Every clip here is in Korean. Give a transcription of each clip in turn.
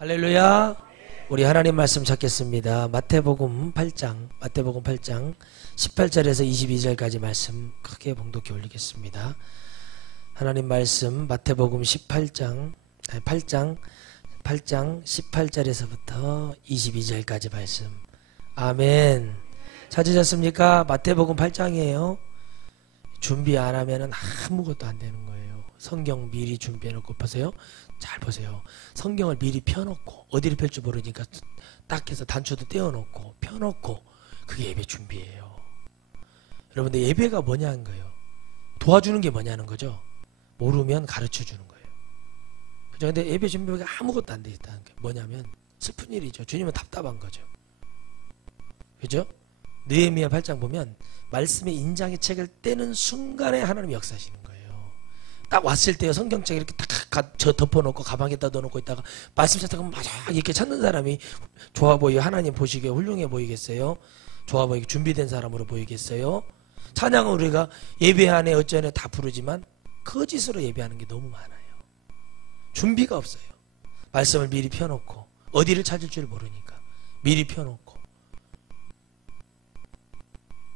할렐루야. 우리 하나님 말씀 찾겠습니다. 마태복음 8장 18절에서 22절까지 말씀 크게 봉독해 올리겠습니다. 하나님 말씀 마태복음 8장 18절에서부터 22절까지 말씀. 아멘. 찾으셨습니까? 마태복음 8장이에요. 준비 안 하면 아무것도 안 되는 거예요. 성경 미리 준비해 놓고 보세요. 잘 보세요. 성경을 미리 펴놓고 어디를 펼줄 모르니까 딱 해서 단추도 떼어놓고 펴놓고 그게 예배 준비예요. 여러분들 예배가 뭐냐는 거예요. 도와주는 게 뭐냐는 거죠. 모르면 가르쳐 주는 거예요. 그죠? 근데 예배 준비가 아무것도 안 돼 있다는 게 뭐냐면 슬픈 일이죠. 주님은 답답한 거죠. 그죠? 느헤미야 8장 보면 말씀의 인장의 책을 떼는 순간에 하나님이 역사하시는 거예요. 딱 왔을 때요, 성경책 이렇게 딱 덮어놓고 가방에다 넣어놓고 있다가 말씀 찾다가 막 이렇게 찾는 사람이 좋아 보이고 하나님 보시기에 훌륭해 보이겠어요? 좋아 보이게 준비된 사람으로 보이겠어요? 찬양은 우리가 예배하네 어쩌네 다 부르지만 거짓으로 예배하는 게 너무 많아요. 준비가 없어요. 말씀을 미리 펴놓고 어디를 찾을 줄 모르니까 미리 펴놓고.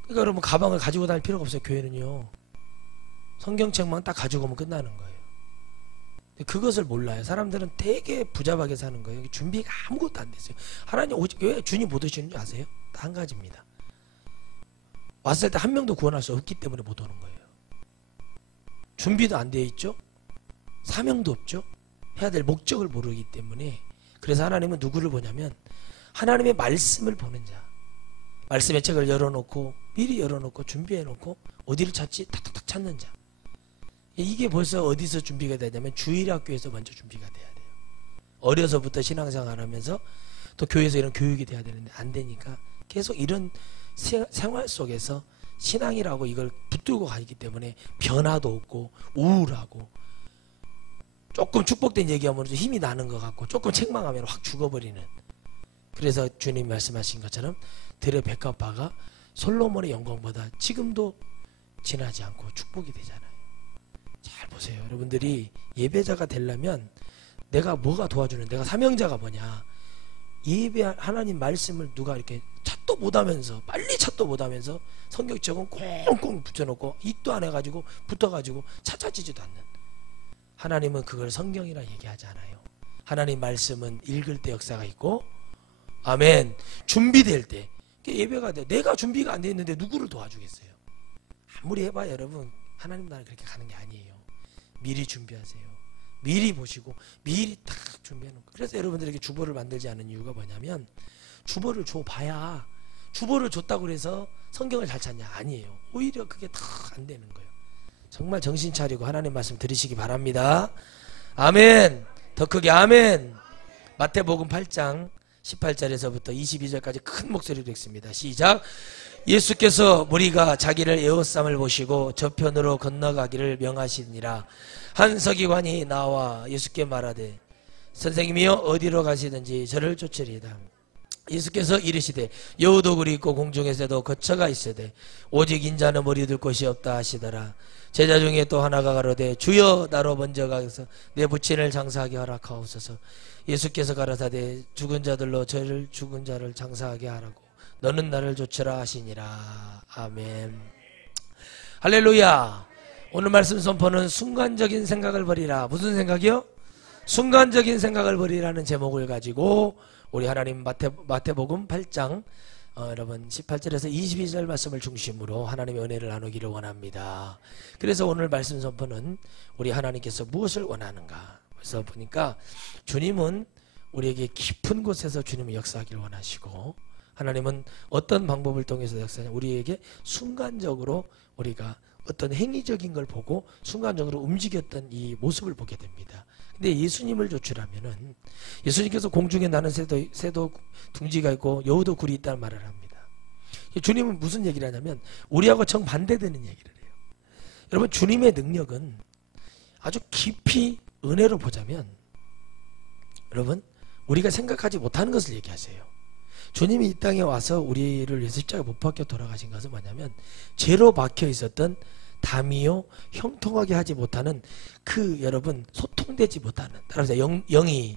그러니까 여러분 가방을 가지고 다닐 필요가 없어요. 교회는요. 성경책만 딱 가지고 오면 끝나는 거예요. 그것을 몰라요. 사람들은 되게 부잡하게 사는 거예요. 준비가 아무것도 안 됐어요. 하나님 오직 왜 주님 못 오시는 줄 아세요? 딱 한 가지입니다. 왔을 때 한 명도 구원할 수 없기 때문에 못 오는 거예요. 준비도 안 되어 있죠. 사명도 없죠. 해야 될 목적을 모르기 때문에. 그래서 하나님은 누구를 보냐면 하나님의 말씀을 보는 자. 말씀의 책을 열어놓고 미리 열어놓고 준비해놓고 어디를 찾지? 탁탁탁 찾는 자. 이게 벌써 어디서 준비가 되냐면 주일학교에서 먼저 준비가 돼야 돼요. 어려서부터 신앙생활 하면서 또 교회에서 이런 교육이 돼야 되는데 안 되니까 계속 이런 생활 속에서 신앙이라고 이걸 붙들고 가기 때문에 변화도 없고 우울하고 조금 축복된 얘기하면 힘이 나는 것 같고 조금 책망하면 확 죽어버리는. 그래서 주님 말씀하신 것처럼 들의 백합화가 솔로몬의 영광보다 지금도 지나지 않고 축복이 되잖아요. 잘 보세요. 여러분들이 예배자가 되려면 내가 뭐가 도와주는, 내가 사명자가 뭐냐. 예배 하나님 말씀을 누가 이렇게 찾도 못하면서 빨리 찾도 못하면서 성경책은 꽁꽁 붙여놓고 읽도 안 해가지고 붙어가지고 찾아지지도 않는. 하나님은 그걸 성경이라 얘기하지 않아요. 하나님 말씀은 읽을 때 역사가 있고 아멘. 준비될 때 예배가 돼. 내가 준비가 안 돼 있는데 누구를 도와주겠어요? 아무리 해봐야 여러분 하나님 나라는 그렇게 가는 게 아니에요. 미리 준비하세요. 미리 보시고 미리 딱 준비해놓고. 그래서 여러분들에게 주보를 만들지 않은 이유가 뭐냐면 주보를 줘봐야 주보를 줬다고 해서 성경을 잘 찾냐? 아니에요. 오히려 그게 다 안 되는 거예요. 정말 정신 차리고 하나님 말씀 들으시기 바랍니다. 아멘. 더 크게 아멘. 마태복음 8장 18절에서부터 22절까지 큰 목소리로 읽습니다. 시작. 예수께서 무리가 자기를 에워쌈을 보시고 저편으로 건너가기를 명하시니라. 한 서기관이 나와 예수께 말하되 선생님이여 어디로 가시든지 저를 쫓으리이다. 예수께서 이르시되 여우도 그리 있고 공중에서도 거처가 있으되 오직 인자는 머리 둘 곳이 없다 하시더라. 제자 중에 또 하나가 가로되 주여 나로 먼저 가서 내 부친을 장사하게 허락하옵소서. 예수께서 가라사대 죽은 자들로 저를 죽은 자를 장사하게 하라고 너는 나를 쫓으라 하시니라. 아멘. 할렐루야. 오늘 말씀 선포는 순간적인 생각을 버리라. 무슨 생각이요? 순간적인 생각을 버리라는 제목을 가지고 우리 하나님 마태복음 8장 여러분 18절에서 22절 말씀을 중심으로 하나님의 은혜를 나누기를 원합니다. 그래서 오늘 말씀 선포는 우리 하나님께서 무엇을 원하는가. 그래서 보니까 주님은 우리에게 깊은 곳에서 주님은 역사하기를 원하시고 하나님은 어떤 방법을 통해서 역사하냐. 우리에게 순간적으로 우리가 어떤 행위적인 걸 보고 순간적으로 움직였던 이 모습을 보게 됩니다. 근데 예수님을 조출하면은 예수님께서 공중에 나는 새도 둥지가 있고 여우도 굴이 있다는 말을 합니다. 주님은 무슨 얘기를 하냐면 우리하고 정반대되는 얘기를 해요. 여러분 주님의 능력은 아주 깊이 은혜로 보자면 여러분 우리가 생각하지 못하는 것을 얘기하세요. 주님이 이 땅에 와서 우리를 위해서 십자가에 못 박혀 돌아가신 것은 뭐냐면 죄로 박혀 있었던 담이요 형통하게 하지 못하는 그 여러분 소통되지 못하는 따라서 영이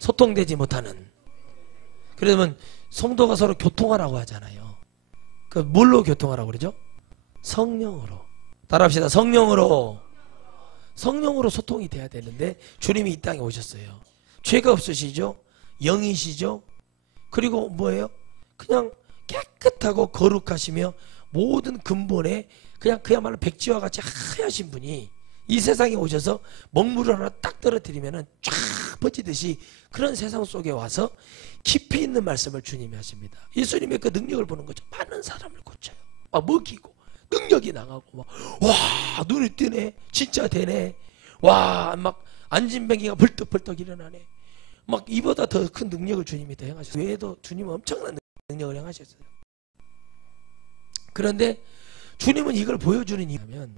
소통되지 못하는. 그러면 성도가 서로 교통하라고 하잖아요. 그 뭘로 교통하라고 그러죠? 성령으로. 따라합시다. 성령으로. 성령으로 소통이 돼야 되는데 주님이 이 땅에 오셨어요. 죄가 없으시죠? 영이시죠? 그리고 뭐예요? 그냥 깨끗하고 거룩하시며 모든 근본에 그냥 그야말로 백지와 같이 하얗신 분이 이 세상에 오셔서 먹물을 하나 딱 떨어뜨리면 쫙 퍼지듯이 그런 세상 속에 와서 깊이 있는 말씀을 주님이 하십니다. 예수님의 그 능력을 보는 거죠. 많은 사람을 고쳐요. 막 먹이고 능력이 나가고 막 와 눈이 뜨네. 진짜 되네. 와 막 안진뱅이가 벌떡벌떡 일어나네. 막 이보다 더 큰 능력을 주님이 더 행하셨어요. 외에도 주님은 엄청난 능력을 행하셨어요. 그런데 주님은 이걸 보여주는 이유면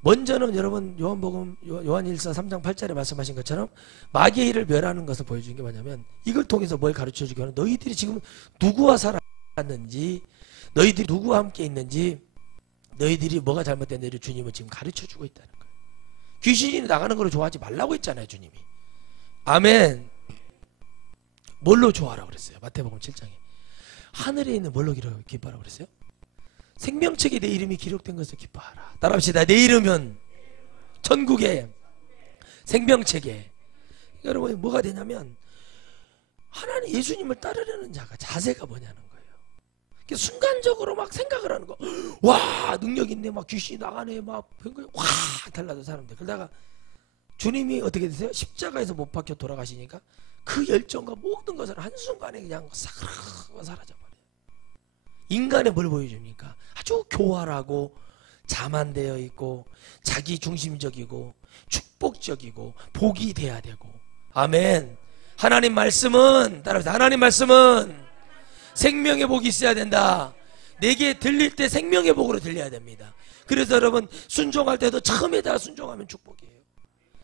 먼저는 여러분 요한복음 요한일서 3장 8절에 말씀하신 것처럼 마귀의 일을 멸하는 것을 보여주는 게 뭐냐면 이걸 통해서 뭘 가르쳐주기 하는 너희들이 지금 누구와 살았는지 너희들이 누구와 함께 있는지 너희들이 뭐가 잘못됐는지 주님은 지금 가르쳐주고 있다는 거예요. 귀신이 나가는 걸 좋아하지 말라고 했잖아요 주님이. 아멘. 뭘로 좋아하라고 그랬어요? 마태복음 7장에 하늘에 있는 뭘로 기뻐하라고 그랬어요? 생명책에 내 이름이 기록된 것을 기뻐하라. 따라합시다. 내 이름은 천국의 생명책에. 여러분 뭐가 되냐면 하나님 예수님을 따르려는 자가 자세가 뭐냐는 거예요. 순간적으로 막 생각을 하는 거. 와 능력 있네. 막 귀신이 나가네. 막 확 달라져 사람들. 그러다가 주님이 어떻게 되세요? 십자가에서 못 박혀 돌아가시니까 그 열정과 모든 것을 한순간에 그냥 사라져버려요. 인간의 뭘 보여줍니까? 아주 교활하고 자만되어 있고 자기 중심적이고 축복적이고 복이 돼야 되고. 아멘. 하나님 말씀은 따라합시다. 하나님 말씀은 생명의 복이 있어야 된다. 내게 들릴 때 생명의 복으로 들려야 됩니다. 그래서 여러분 순종할 때도 처음에다 순종하면 축복이에요.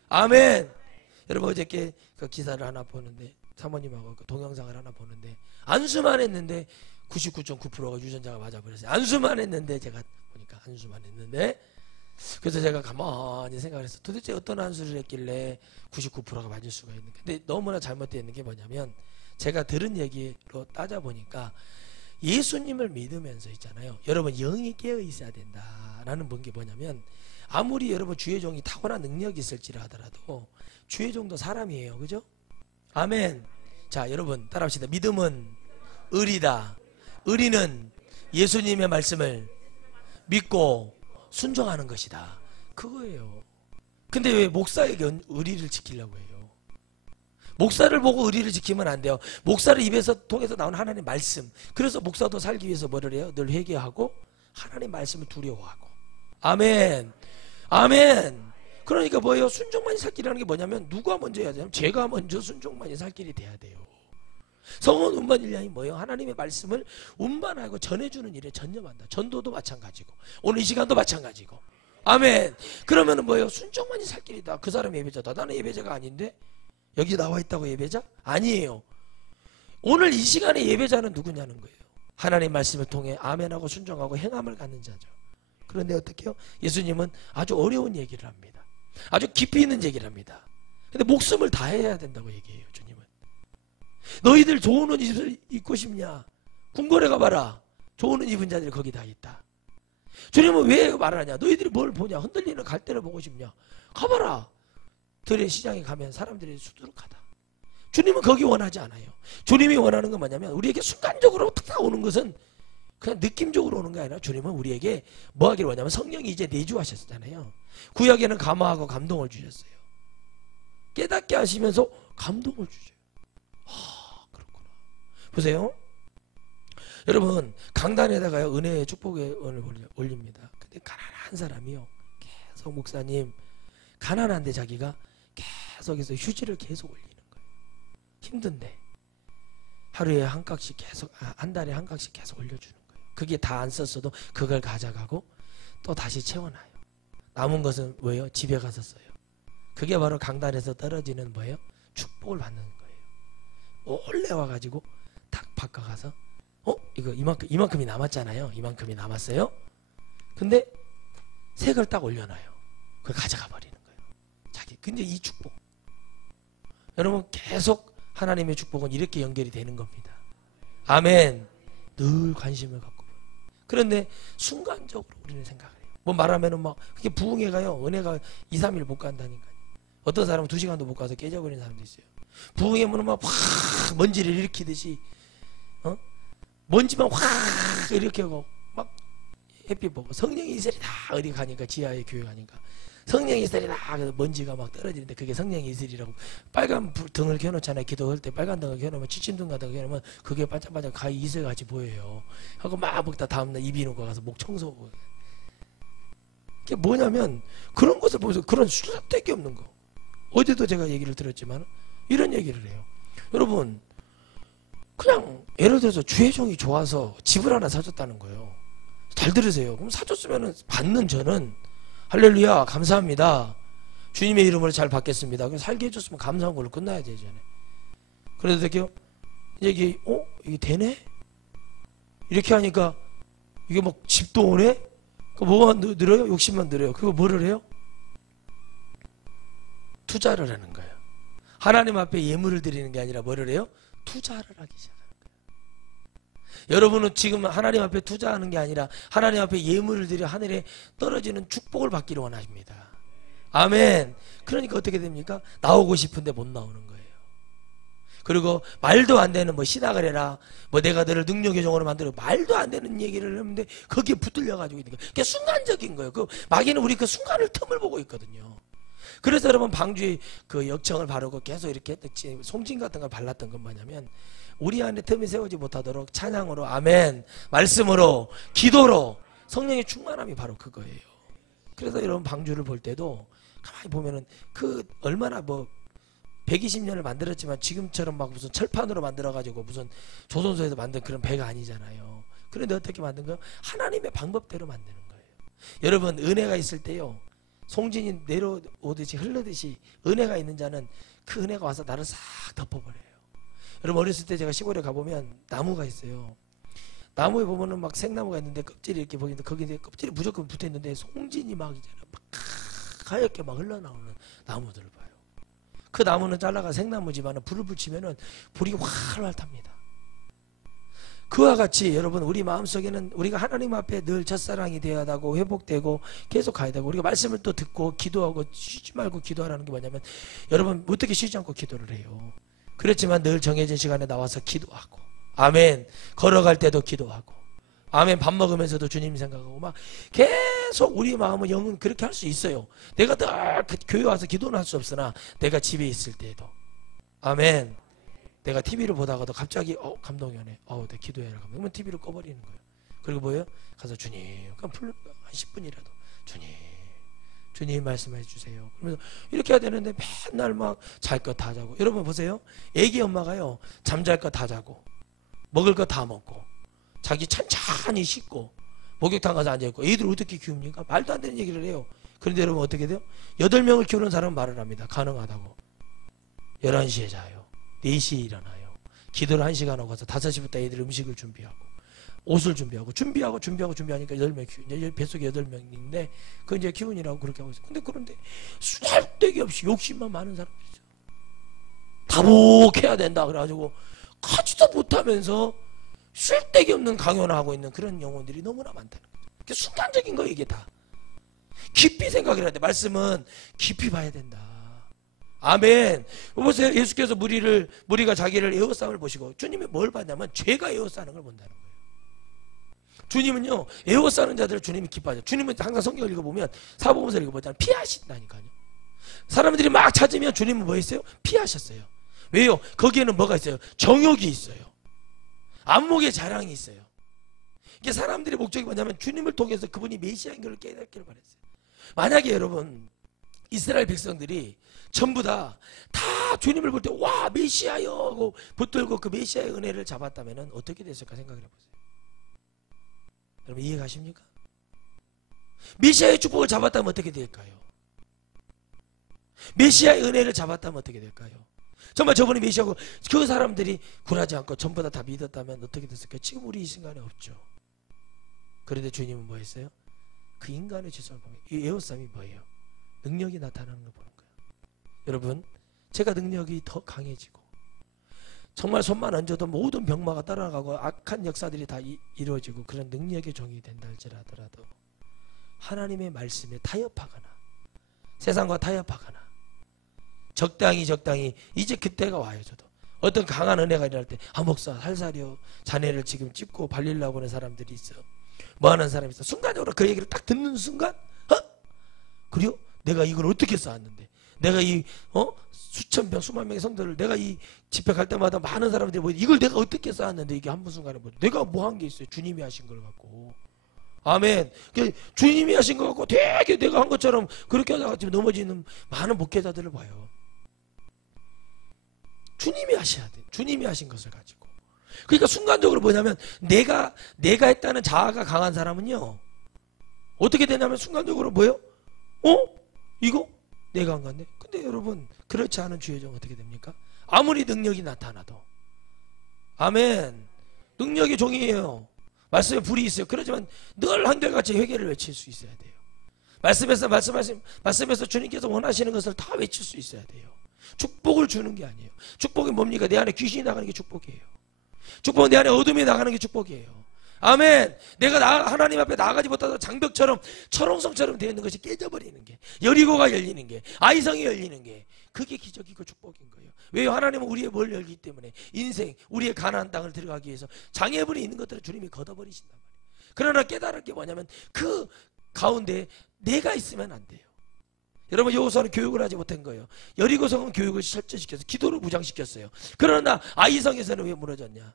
아멘. 여러분 어저께 그 기사를 하나 보는데 사모님하고 그 동영상을 하나 보는데 안수만 했는데 99.9%가 유전자가 맞아버렸어요. 안수만 했는데 제가 보니까 안수만 했는데 그래서 제가 가만히 생각을 했어요. 도대체 어떤 안수를 했길래 99%가 맞을 수가 있는가. 근데 너무나 잘못되어 있는 게 뭐냐면 제가 들은 얘기로 따져보니까 예수님을 믿으면서 있잖아요. 여러분 영이 깨어 있어야 된다라는 게 뭐냐면 아무리 여러분 주의 종이 탁월한 능력이 있을지라 하더라도 주의 종도 사람이에요. 그죠? 아멘. 자 여러분 따라합시다. 믿음은 의리다. 의리는 예수님의 말씀을 믿고 순종하는 것이다. 그거예요. 근데 왜 목사에게 의리를 지키려고 해요? 목사를 보고 의리를 지키면 안 돼요. 목사를 입에서 통해서 나온 하나님의 말씀. 그래서 목사도 살기 위해서 뭐를 해요? 늘 회개하고 하나님의 말씀을 두려워하고. 아멘. 아멘. 그러니까 뭐예요? 순종만이 살 길이라는 게 뭐냐면 누가 먼저 해야 되냐면 제가 먼저 순종만이 살 길이 돼야 돼요. 성은 운반 일량이 뭐예요? 하나님의 말씀을 운반하고 전해주는 일에 전념한다. 전도도 마찬가지고 오늘 이 시간도 마찬가지고. 아멘. 그러면은 뭐예요? 순종만이 살 길이다. 그 사람이 예배자다. 나는 예배자가 아닌데 여기 나와 있다고 예배자? 아니에요. 오늘 이 시간에 예배자는 누구냐는 거예요. 하나님 말씀을 통해 아멘하고 순종하고 행함을 갖는 자죠. 그런데 어떻게 해요? 예수님은 아주 어려운 얘기를 합니다. 아주 깊이 있는 얘기를 합니다. 근데 목숨을 다해야 된다고 얘기해요. 주님은. 너희들 좋은 옷 입고 싶냐? 궁궐에 가봐라. 좋은 옷 입은 자들이 거기 다 있다. 주님은 왜 말하냐? 너희들이 뭘 보냐? 흔들리는 갈대를 보고 싶냐? 가봐라. 들의 시장에 가면 사람들이 수두룩하다. 주님은 거기 원하지 않아요. 주님이 원하는 건 뭐냐면 우리에게 순간적으로 탁 오는 것은 그냥 느낌적으로 오는 게 아니라 주님은 우리에게 뭐 하기를 원하냐면 성령이 이제 내주하셨잖아요. 구약에는 감화하고 감동을 주셨어요. 깨닫게 하시면서 감동을 주셔요. 그렇구나. 보세요. 여러분 강단에다가요 은혜의 축복의 은을 올립니다. 근데 가난한 사람이요 계속 목사님 가난한데 자기가 계속해서 휴지를 계속 올리는 거예요. 힘든데 하루에 한 깍씩 계속 한 달에 한 깍씩 계속 올려주는 거예요. 그게 다 안 썼어도 그걸 가져가고 또 다시 채워놔요. 남은 것은 뭐예요? 집에 가서 써요. 그게 바로 강단에서 떨어지는 뭐예요? 축복을 받는 거예요. 원래 와가지고 탁 바꿔가서 이거 이만큼이 남았잖아요. 이만큼이 남았어요. 근데 색을 딱 올려놔요. 그걸 가져가 버리는 거예요. 자기 근데 이 축복 여러분 계속 하나님의 축복은 이렇게 연결이 되는 겁니다. 아멘. 늘 관심을 갖고. 그런데 순간적으로 우리는 생각을 해요. 뭐 말하면은 막 그게 부흥회가요, 은혜가 2, 3일 못 간다니까요. 어떤 사람은 2시간도 못 가서 깨져버리는 사람도 있어요. 부흥회면은 막 확 먼지를 일으키듯이 먼지만 확 이렇게 하고 막 햇빛 보고 성령의 이슬이다 어디 가니까 지하에 교회 가니까 성령의 이슬이다 그래서 먼지가 막 떨어지는데 그게 성령의 이슬이라고. 빨간 등을 켜놓잖아요. 기도할 때 빨간 등을 켜놓으면 취침등 같은 거 켜놓으면 그게 반짝반짝 가히 이슬같이 보여요. 하고 막 먹다 다음날 이비 인후과 가서 목 청소하고. 이게 뭐냐면 그런 것을 보면서 그런 수작되게 없는 거. 어제도 제가 얘기를 들었지만 이런 얘기를 해요. 여러분 그냥 예를 들어서 주의 종이 좋아서 집을 하나 사줬다는 거예요. 잘 들으세요. 그럼 사줬으면 받는 저는 할렐루야 감사합니다. 주님의 이름으로 잘 받겠습니다. 그럼 살게 해줬으면 감사한 걸로 끝나야 되잖아요. 그래서 이게 이게 되네? 이렇게 하니까 이게 뭐 집도 오네? 그 뭐가 늘어요? 욕심만 늘어요. 그거 뭐를 해요? 투자를 하는 거예요. 하나님 앞에 예물을 드리는 게 아니라 뭐를 해요? 투자를 하기 시작하는 거예요. 여러분은 지금 하나님 앞에 투자하는 게 아니라 하나님 앞에 예물을 드려 하늘에 떨어지는 축복을 받기를 원하십니다. 아멘. 그러니까 어떻게 됩니까? 나오고 싶은데 못 나오는 거예요. 그리고 말도 안 되는 뭐 신학을 해라, 뭐 내가 너를 능력의 종으로 만들어, 말도 안 되는 얘기를 하는데 거기에 붙들려 가지고 있는 거예요. 그게 순간적인 거예요. 그 마귀는 우리 그 순간을 틈을 보고 있거든요. 그래서 여러분 방주의 그 역청을 바르고 계속 이렇게 송진 같은 걸 발랐던 건 뭐냐면 우리 안에 틈이 세우지 못하도록 찬양으로, 아멘, 말씀으로, 기도로 성령의 충만함이 바로 그거예요. 그래서 여러분 방주를 볼 때도 가만히 보면은 그 얼마나 뭐 120년을 만들었지만 지금처럼 막 무슨 철판으로 만들어가지고 무슨 조선소에서 만든 그런 배가 아니잖아요. 그런데 어떻게 만든 거예요? 하나님의 방법대로 만드는 거예요. 여러분 은혜가 있을 때요, 송진이 내려오듯이 흐르듯이 은혜가 있는 자는 그 은혜가 와서 나를 싹 덮어버려요. 여러분 어렸을 때 제가 시골에 가보면 나무가 있어요. 나무에 보면은 막 생나무가 있는데 껍질이 이렇게 보이는데 거기 이제 껍질이 무조건 붙어있는데 송진이 막 있잖아요. 막 하얗게 막 흘러나오는 나무들을 봐요. 그 나무는 잘라가 생나무지만 불을 붙이면은 불이 활활 탑니다. 그와 같이 여러분 우리 마음속에는 우리가 하나님 앞에 늘 첫사랑이 되어야 하고 회복되고 계속 가야 되고 우리가 말씀을 또 듣고 기도하고 쉬지 말고 기도하라는 게 뭐냐면 여러분 어떻게 쉬지 않고 기도를 해요. 그렇지만 늘 정해진 시간에 나와서 기도하고, 아멘, 걸어갈 때도 기도하고, 아멘, 밥 먹으면서도 주님 생각하고 막 계속 우리 마음은 영은 그렇게 할 수 있어요. 내가 늘 교회 와서 기도는 할 수 없으나 내가 집에 있을 때에도, 아멘, 내가 TV를 보다가도 갑자기 감동이 오네. 내가 기도해라. 그러면 TV를 꺼버리는 거예요. 그리고 뭐예요? 가서 주님, 그럼 한 10분이라도 주님 말씀해 주세요. 그러면서 이렇게 해야 되는데 맨날 막 잘 것 다 자고. 여러분 보세요. 애기 엄마가요, 잠잘 것 다 자고 먹을 거 다 먹고 자기 천천히 씻고 목욕탕 가서 앉아있고 애들 어떻게 키웁니까? 말도 안 되는 얘기를 해요. 그런데 여러분 어떻게 돼요? 8명을 키우는 사람은 말을 합니다. 가능하다고. 11시에 자요. 4시에 일어나요. 기도를 1시간 하고 가서 5시부터 애들 음식을 준비하고 옷을 준비하고 준비하니까 8명 키우고 뱃속에 8명인데 그건 이제 키운이라고 그렇게 하고 있어요. 그런데 쓸데기 없이 욕심만 많은 사람들이죠. 다복해야 된다 그래가지고 가지도 못하면서 쓸데기 없는 강연을 하고 있는 그런 영혼들이 너무나 많다는 거죠. 순간적인 거예요. 이게 다 깊이 생각을 해야 돼. 말씀은 깊이 봐야 된다. 아멘. 보세요. 예수께서 무리가 자기를 에워싸움을 보시고 주님이 뭘 봤냐면 죄가 에워싸는 걸 본다는 거예요. 주님은요, 에워싸는 자들을 주님이 기뻐하죠. 주님은 항상 성경을 읽어보면 사복음서를 읽어보잖아요. 피하신다니까요. 사람들이 막 찾으면 주님은 뭐 했어요? 피하셨어요. 왜요? 거기에는 뭐가 있어요? 정욕이 있어요. 안목의 자랑이 있어요. 이게 사람들의 목적이 뭐냐면 주님을 통해서 그분이 메시아인 걸 깨닫기를 바랬어요. 만약에 여러분 이스라엘 백성들이 전부 다 주님을 볼 때 와 메시아요 하고 붙들고 그 메시아의 은혜를 잡았다면 어떻게 됐을까 생각을 해보세요. 여러분 이해 가십니까? 메시아의 축복을 잡았다면 어떻게 될까요? 메시아의 은혜를 잡았다면 어떻게 될까요? 정말 저번에 메시아고 그 사람들이 굴하지 않고 전부 다 믿었다면 어떻게 됐을까요? 지금 우리 이 순간에 없죠. 그런데 주님은 뭐 했어요? 그 인간의 죄성을 보면 이 에워싸움이 뭐예요? 능력이 나타나는 걸 보는 거예요. 여러분 제가 능력이 더 강해지고 정말 손만 얹어도 모든 병마가 떠나가고 악한 역사들이 다 이루어지고 그런 능력의 종이 된다 할지라도 하나님의 말씀에 타협하거나 세상과 타협하거나 적당히 이제 그때가 와요. 저도 어떤 강한 은혜가 일어날 때 목사 살살이요 자네를 지금 찝고 발리려고 하는 사람들이 있어. 뭐 하는 사람이 있어. 순간적으로 그 얘기를 딱 듣는 순간 그래요? 내가 이걸 어떻게 쌓았는데 내가 이 수천 병 수만 명의 성도를 내가 이 집회 갈 때마다 많은 사람들이 뭐 이걸 내가 어떻게 쌓았는데 이게 한 순간에 뭐 내가 뭐 한 게 있어요. 주님이 하신 걸 갖고. 아멘. 주님이 하신 것 같고 되게 내가 한 것처럼 그렇게 하다가 지금 넘어지는 많은 목회자들을 봐요. 주님이 하셔야 돼. 주님이 하신 것을 가지고. 그러니까 순간적으로 뭐냐면 내가 했다는 자아가 강한 사람은요 어떻게 되냐면 순간적으로 뭐예요? 이거 내가 한 건데. 근데 여러분 그렇지 않은 주의 종 어떻게 됩니까? 아무리 능력이 나타나도 아멘 능력의 종이에요. 말씀에 불이 있어요. 그렇지만 늘 한결같이 회개를 외칠 수 있어야 돼요. 말씀에서 주님께서 원하시는 것을 다 외칠 수 있어야 돼요. 축복을 주는 게 아니에요. 축복이 뭡니까? 내 안에 귀신이 나가는 게 축복이에요. 축복은 내 안에 어둠이 나가는 게 축복이에요. 아멘. 내가 하나님 앞에 나가지 못하다 장벽처럼 철옹성처럼 되어 있는 것이 깨져버리는 게 여리고가 열리는 게 아이성이 열리는 게 그게 기적이고 축복인 거예요. 왜요? 하나님은 우리의 뭘 열기 때문에 인생 우리의 가나안 땅을 들어가기 위해서 장애물이 있는 것들을 주님이 걷어버리신단 말이에요. 그러나 깨달을 게 뭐냐면 그 가운데 내가 있으면 안 돼요. 여러분 여호수아는 교육을 하지 못한 거예요. 여리고성은 교육을 철저시켜서 기도를 무장시켰어요. 그러나 아이성에서는 왜 무너졌냐?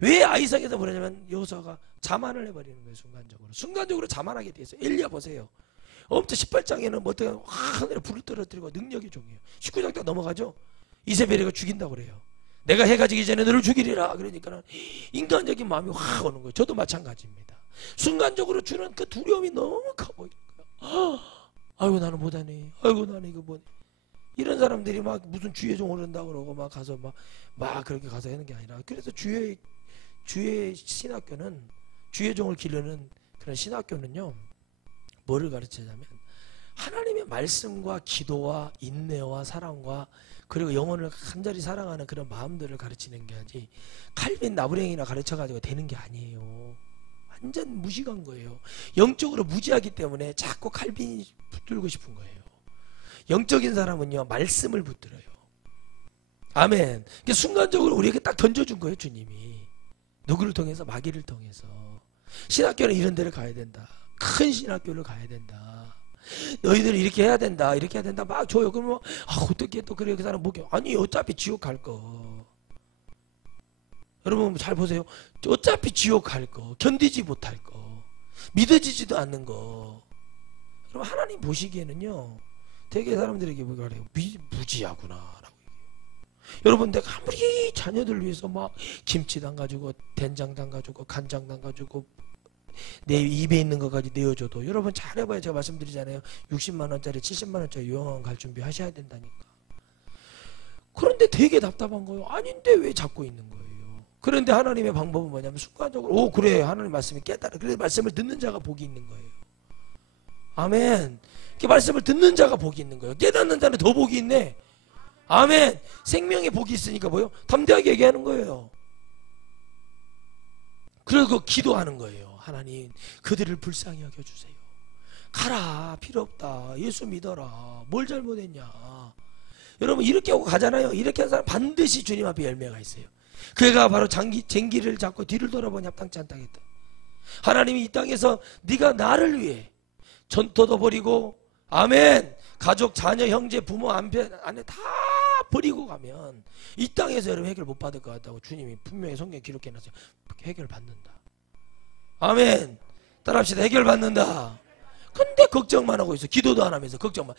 왜 아이성에서 무너졌냐면 여호수아가 자만을 해버리는 거예요. 순간적으로 자만하게 돼 있어요. 엘리야 보세요. 엄청 18장에는 뭐 어떻게 하늘에 불을 떨어뜨리고 능력의 종이에요. 19장 때 넘어가죠. 이세벨이가 죽인다고 그래요. 내가 해가 지기 전에 너를 죽이리라. 그러니까 인간적인 마음이 확 오는 거예요. 저도 마찬가지입니다. 순간적으로 주는 그 두려움이 너무 커 보이는 거예요. 아이고 나는 못하네. 아이고 나는 이거 뭐네. 이런 사람들이 막 무슨 주의 종 오른다고 그러고 막 가서 막 그렇게 가서 하는 게 아니라 그래서 주의 신학교는 주의 종을 기르는 그런 신학교는요 뭐를 가르치냐면 하나님의 말씀과 기도와 인내와 사랑과 그리고 영혼을 간절히 사랑하는 그런 마음들을 가르치는 게 아니지 칼빈 나부랭이나 가르쳐가지고 되는 게 아니에요. 완전 무식한 거예요. 영적으로 무지하기 때문에 자꾸 칼빈이 붙들고 싶은 거예요. 영적인 사람은요 말씀을 붙들어요. 아멘. 그러니까 순간적으로 우리에게 딱 던져준 거예요. 주님이 누구를 통해서? 마귀를 통해서. 신학교는 이런 데를 가야 된다. 큰 신학교를 가야 된다. 너희들은 이렇게 해야 된다. 이렇게 해야 된다. 막 줘요. 그러면 어떻게 또 그래 그 사람 목욕. 아니 어차피 지옥 갈 거. 여러분 잘 보세요. 어차피 지옥 갈 거. 견디지 못할 거. 믿어지지도 않는 거. 여러분 하나님 보시기에는요 되게 사람들에게 뭐가 그래요? 무지하구나 라고 얘기해요. 여러분 내가 아무리 자녀들 위해서 막 김치 담가주고 된장 담가주고 간장 담가주고 내 입에 있는 것까지 내어줘도 여러분 잘해봐야 제가 말씀드리잖아요. 60만원짜리 70만원짜리 유형원 갈 준비 하셔야 된다니까. 그런데 되게 답답한 거예요. 아닌데 왜 잡고 있는 거예요. 그런데 하나님의 방법은 뭐냐면 순간적으로 그래 하나님 말씀이 깨달아. 그래서 말씀을 듣는 자가 복이 있는 거예요. 아멘. 그 말씀을 듣는 자가 복이 있는 거예요. 깨닫는 자는 더 복이 있네. 아멘. 생명의 복이 있으니까 뭐요? 담대하게 얘기하는 거예요. 그리고 기도하는 거예요. 하나님 그들을 불쌍히 여겨주세요. 가라 필요 없다. 예수 믿어라. 뭘 잘못했냐. 여러분 이렇게 하고 가잖아요. 이렇게 한 사람 반드시 주님 앞에 열매가 있어요. 그가 바로 쟁기를 잡고 뒤를 돌아보니 합당치 않다 했다. 하나님이 이 땅에서 네가 나를 위해 전토도 버리고 아멘 가족 자녀 형제 부모 남편 아내 다 버리고 가면 이 땅에서 여러분 해결 못 받을 것 같다고 주님이 분명히 성경에 기록해놨어요. 해결 받는다. 아멘. 따라합시다. 해결 받는다. 근데 걱정만 하고 있어. 기도도 안 하면서 걱정만.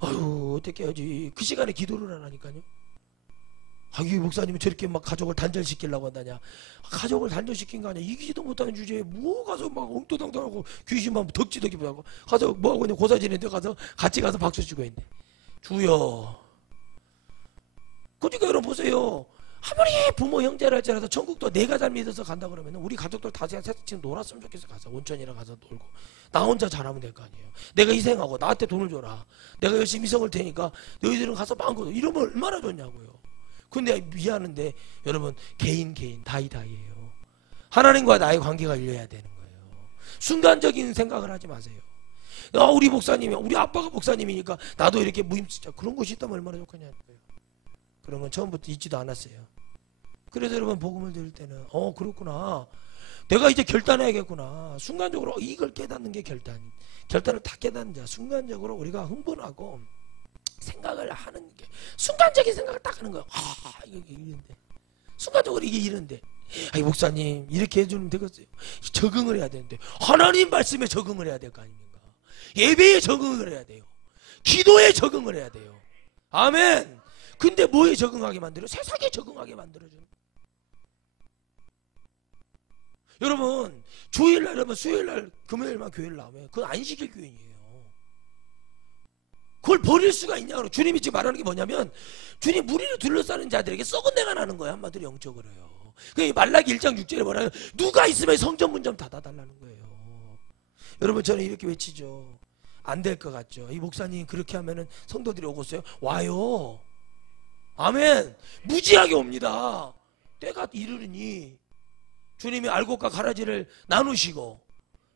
아유 어떻게 하지. 그 시간에 기도를 안 하니까요. 이 목사님은 저렇게 막 가족을 단절시키려고 한다냐. 가족을 단절시킨 거 아니야. 이기지도 못하는 주제에 뭐 가서 막 엉뚱당당하고 귀신만 덕지덕지 하고 가서 뭐하고 있냐. 고사지는데 가서 같이 가서 박수 치고 있네. 주여. 그러니까 여러분 보세요. 아무리 부모 형제를 할지라도 천국도 내가 잘 믿어서 간다 그러면 우리 가족들 다 지금 놀았으면 좋겠어. 가서 온천이랑 가서 놀고 나 혼자 잘하면 될 거 아니에요. 내가 희생하고 나한테 돈을 줘라. 내가 열심히 희생을 테니까 너희들은 가서 마음껏 이러면 얼마나 좋냐고요. 근데 미안한데 여러분 개인 다이예요. 하나님과 나의 관계가 일려야 되는 거예요. 순간적인 생각을 하지 마세요. 우리 목사님이 우리 아빠가 목사님이니까 나도 이렇게 무임승차 그런 것이 있다면 얼마나 좋겠냐는 거예요. 그런 건 처음부터 있지도 않았어요. 그래서 여러분 복음을 들을 때는 그렇구나. 내가 이제 결단해야겠구나. 순간적으로 이걸 깨닫는 게 결단을 다 깨닫는 자. 순간적으로 우리가 흥분하고 생각을 하는 게 순간적인 생각을 딱 하는 거예요. 이게 이런데 순간적으로 이게 이런데 목사님 이렇게 해주면 되겠어요. 적응을 해야 되는데 하나님 말씀에 적응을 해야 될 거 아닙니까? 예배에 적응을 해야 돼요. 기도에 적응을 해야 돼요. 아멘. 근데 뭐에 적응하게 만들어요? 세상에 적응하게 만들어줘요. 여러분 주일날 여러분 수요일날 금요일만 교회를 나오면 그건 안식일 교인이에요. 그걸 버릴 수가 있냐고. 주님이 지금 말하는 게 뭐냐면 주님 무리를 둘러싸는 자들에게 썩은 내가 나는 거예요. 한마디로 영적으로요. 그 말라기 1장 6절에 뭐라요? 누가 있으면 성전 문 좀 닫아달라는 거예요. 여러분 저는 이렇게 외치죠. 안 될 것 같죠. 이 목사님 그렇게 하면은 성도들이 오고 있어요. 와요. 아멘. 무지하게 옵니다. 때가 이르르니 주님이 알곡과 가라지를 나누시고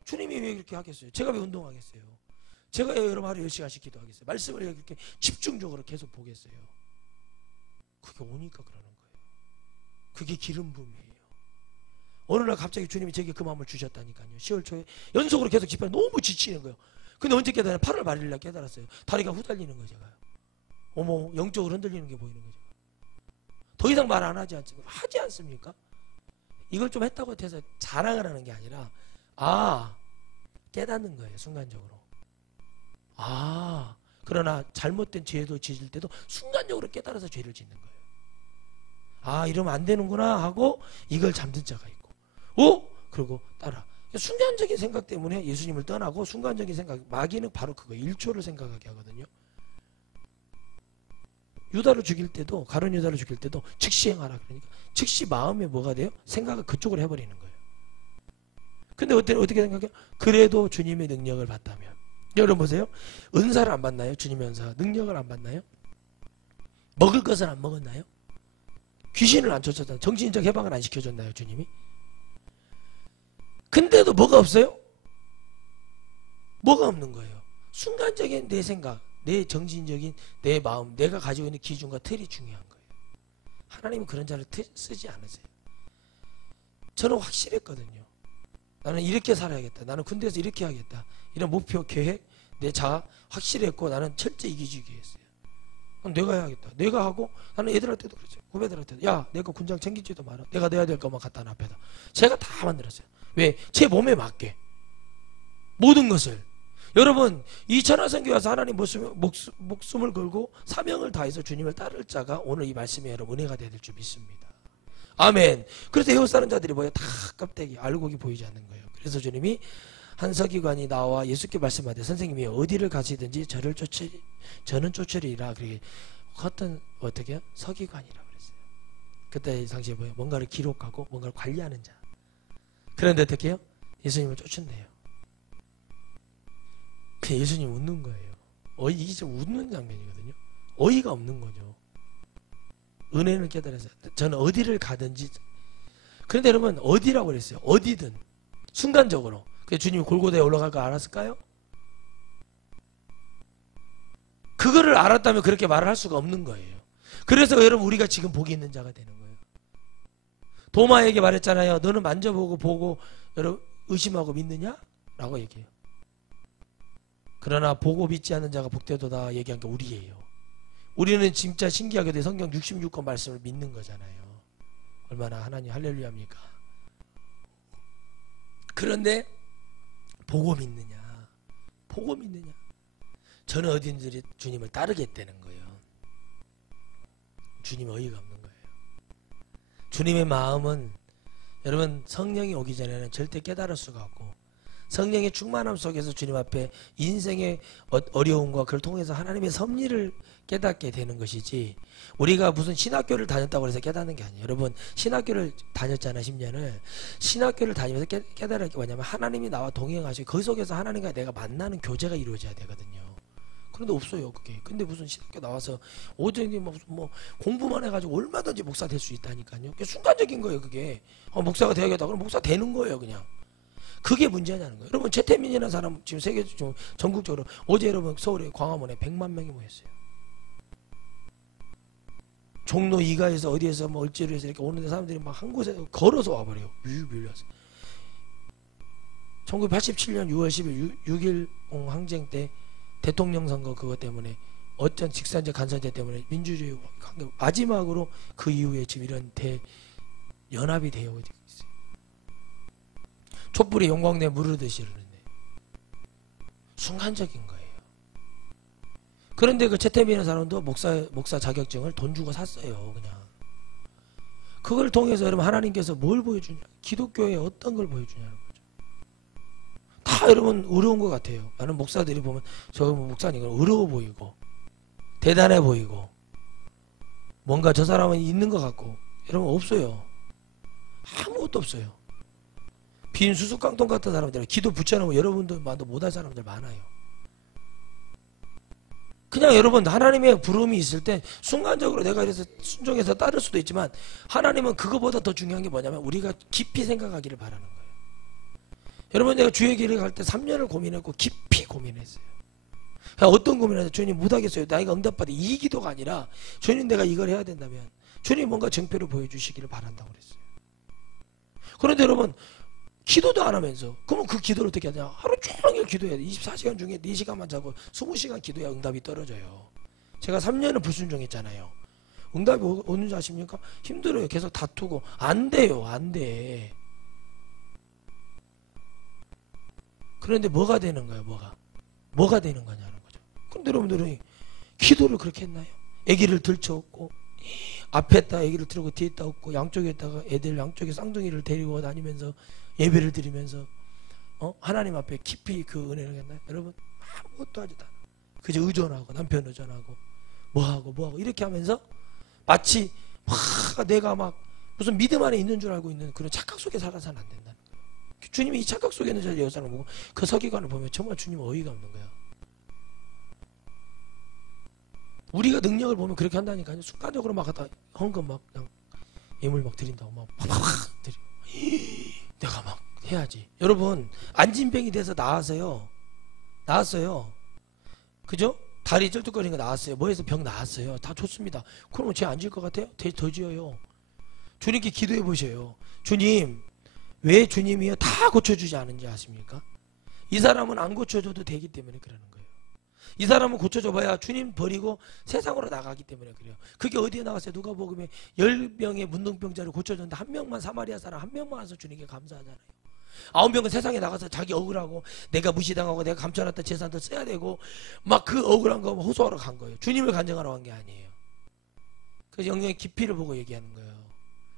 주님이 왜 그렇게 하겠어요? 제가 왜 운동하겠어요? 제가 여러분 하루 10시간씩 기도하겠어요? 말씀을 이렇게 집중적으로 계속 보겠어요? 그게 오니까 그러는 거예요. 그게 기름 부음이에요. 어느 날 갑자기 주님이 제게 그 마음을 주셨다니까요. 10월 초에 연속으로 계속 집회 너무 지치는 거예요. 근데 언제 깨달아요? 8월 말일날 깨달았어요. 다리가 후달리는 거예요. 제가 어머 영적으로 흔들리는 게 보이는 거죠. 더 이상 말 안 하지 않습니까? 하지 않습니까? 이걸 좀 했다고 해서 자랑을 하는 게 아니라 깨닫는 거예요. 순간적으로. 그러나 잘못된 죄도 짓을 때도 순간적으로 깨달아서 죄를 짓는 거예요. 이러면 안 되는구나 하고 이걸 잠든 자가 있고 그리고 따라 순간적인 생각 때문에 예수님을 떠나고 순간적인 생각 마귀는 바로 그거 1초를 생각하게 하거든요. 유다를 죽일 때도 가룟 유다를 죽일 때도 즉시 행하라 그러니까 즉시 마음에 뭐가 돼요? 생각을 그쪽으로 해버리는 거예요. 근데 어떻게 생각해요? 그래도 주님의 능력을 받다면 여러분 보세요. 은사를 안 받나요? 주님의 은사 능력을 안 받나요? 먹을 것을 안 먹었나요? 귀신을 안 쫓았잖아요. 정신적 해방을 안 시켜줬나요? 주님이? 근데도 뭐가 없어요? 뭐가 없는 거예요? 순간적인 내 생각 내 정신적인 내 마음 내가 가지고 있는 기준과 틀이 중요한 거예요. 하나님은 그런 자를 쓰지 않으세요. 저는 확실했거든요. 나는 이렇게 살아야겠다. 나는 군대에서 이렇게 하겠다. 이런 목표 계획 내 자아 확실했고 나는 철저히 이기주의했어요. 그럼 내가 해야겠다. 내가 하고 나는 애들한테도 그랬어요. 후배들한테도 야 내가 군장 챙기지도 마라. 내가 내야 될 것만 갖다 놔 앞에다. 제가 다 만들었어요. 왜? 제 몸에 맞게 모든 것을. 여러분 이 천하선교회 와서 하나님 목숨을 걸고 사명을 다해서 주님을 따를 자가 오늘 이 말씀에 여러분 은혜가 되야 될 줄 믿습니다. 아멘. 그래서 에워싸는 자들이 뭐예요? 다 껍데기 알곡이 보이지 않는 거예요. 그래서 주님이 한 서기관이 나와 예수께 말씀하되 선생님이 어디를 가시든지 저는 쫓으리라. 그게 어떻게 해요? 서기관이라고 그랬어요. 그때 당시에 뭐예요? 뭔가를 기록하고 뭔가를 관리하는 자. 그런데 어떻게 해요? 예수님을 쫓은대요. 예수님 웃는 거예요. 이게 좀 웃는 장면이거든요. 어이가 없는 거죠. 은혜를 깨달아서 저는 어디를 가든지. 그런데 여러분 어디라고 그랬어요? 어디든 순간적으로. 그래서 주님이 골고다에 올라갈 거 알았을까요? 그거를 알았다면 그렇게 말을 할 수가 없는 거예요. 그래서 여러분 우리가 지금 복이 있는 자가 되는 거예요. 도마에게 말했잖아요. 너는 만져보고 보고 여러분 의심하고 믿느냐? 라고 얘기해요. 그러나 보고 믿지 않는 자가 복되도다 얘기한 게 우리예요. 우리는 진짜 신기하게도 성경 66권 말씀을 믿는 거잖아요. 얼마나 하나님 할렐루야입니까? 그런데 보고 믿느냐? 보고 믿느냐? 저는 어딘지 주님을 따르겠다는 거예요. 주님 어이가 없는 거예요. 주님의 마음은 여러분 성령이 오기 전에는 절대 깨달을 수가 없고 성령의 충만함 속에서 주님 앞에 인생의 어려움과 그걸 통해서 하나님의 섭리를 깨닫게 되는 것이지 우리가 무슨 신학교를 다녔다고 해서 깨닫는 게 아니에요. 여러분 신학교를 다녔잖아 10년을. 신학교를 다니면서 깨달은 게 뭐냐면 하나님이 나와 동행하시고 그 속에서 하나님과 내가 만나는 교제가 이루어져야 되거든요. 그런데 없어요 그게. 근데 무슨 신학교 나와서 오전에 뭐 공부만 해가지고 얼마든지 목사 될 수 있다니까요. 그게 순간적인 거예요 그게. 목사가 되야겠다 그럼 목사 되는 거예요 그냥. 그게 문제냐는 거예요. 여러분 최태민이라는 사람 지금 세계적으로 전국적으로 어제 여러분 서울에 광화문에 100만 명이 모였어요. 종로 2가에서 어디에서 뭐 을지로에서 이렇게 오는데 사람들이 막 한 곳에 걸어서 와버려요. 밀려서. 1987년 6월 10일 6.10 항쟁 때 대통령 선거 그것 때문에 어떤 직선제 간선제 때문에 민주주의 마지막으로 그 이후에 지금 이런 연합이 되어 있어요. 촛불이 용광로에 무르듯이 흐르는데 순간적인 거예요. 그런데 그 최태민이라는 사람도 목사 자격증을 돈 주고 샀어요. 그냥 그걸 통해서 여러분 하나님께서 뭘 보여주냐, 기독교의 어떤 걸 보여주냐는 거죠. 다 여러분 어려운 것 같아요. 많은 목사들이 보면 저 목사님은 어려워 보이고 대단해 보이고 뭔가 저 사람은 있는 것 같고 여러분 없어요. 아무것도 없어요. 빈 수수깡통 같은 사람들 기도 붙여놓으면 여러분도 못할 사람들 많아요. 그냥 여러분 하나님의 부름이 있을 때 순간적으로 내가 이래서 순종해서 따를 수도 있지만 하나님은 그거보다 더 중요한 게 뭐냐면 우리가 깊이 생각하기를 바라는 거예요. 여러분 내가 주의 길을 갈 때 3년을 고민했고 깊이 고민했어요. 어떤 고민을 해서 주님 못하겠어요. 나이가 응답받아 이 기도가 아니라 주님 내가 이걸 해야 된다면 주님 뭔가 증표를 보여주시기를 바란다고 그랬어요. 그런데 여러분 기도도 안 하면서 그러면 그 기도를 어떻게 하냐, 하루 종일 기도해야 돼. 24시간 중에 4시간만 자고 20시간 기도해야 응답이 떨어져요. 제가 3년을 불순종했잖아요. 응답이 오는 줄 아십니까? 힘들어요. 계속 다투고 안 돼요. 안 돼. 그런데 뭐가 되는 거예요? 뭐가 되는 거냐는 거죠. 그런데 여러분들은 기도를 그렇게 했나요? 아기를 들쳐업고 앞에다 아기를 들고 뒤에다 업고 양쪽에다가 애들 양쪽에 쌍둥이를 데리고 다니면서 예배를 드리면서 하나님 앞에 깊이 그 은혜를 했나요? 여러분 아무것도 하지도 않아요. 그저 의존하고 남편 의존하고 뭐하고 이렇게 하면서 마치 내가 막 무슨 믿음 안에 있는 줄 알고 있는 그런 착각 속에 살아서는 안 된다는 거예요. 주님이 이 착각 속에 있는 저 여자를 보고 그 서기관을 보면 정말 주님 어이가 없는 거야. 우리가 능력을 보면 그렇게 한다니까요. 순간적으로 막 하다 헌금 막 그냥 예물 막 드린다고 막 팍팍 드려. 내가 막 해야지. 여러분 안진병이 돼서 나왔어요. 그죠? 다리 쩔뚝거리는 거 나왔어요. 뭐해서 병 나왔어요. 다 좋습니다. 그러면 죄 안 지을 것 같아요? 더 지어요. 주님께 기도해 보셔요. 주님 왜 주님이요 다 고쳐주지 않은지 아십니까? 이 사람은 안 고쳐줘도 되기 때문에 그러는 거예요. 이 사람은 고쳐줘봐야 주님 버리고 세상으로 나가기 때문에 그래요. 그게 어디에 나왔어요? 누가복음에 10명의 문둥병자를 고쳐줬는데 한 명만 사마리아 사람 한 명만 와서 주님께 감사하잖아요. 9명은 세상에 나가서 자기 억울하고 내가 무시당하고 내가 감춰놨던 재산도 써야 되고 막 그 억울한 거 호소하러 간 거예요. 주님을 간증하러 간 게 아니에요. 그래서 영역의 깊이를 보고 얘기하는 거예요.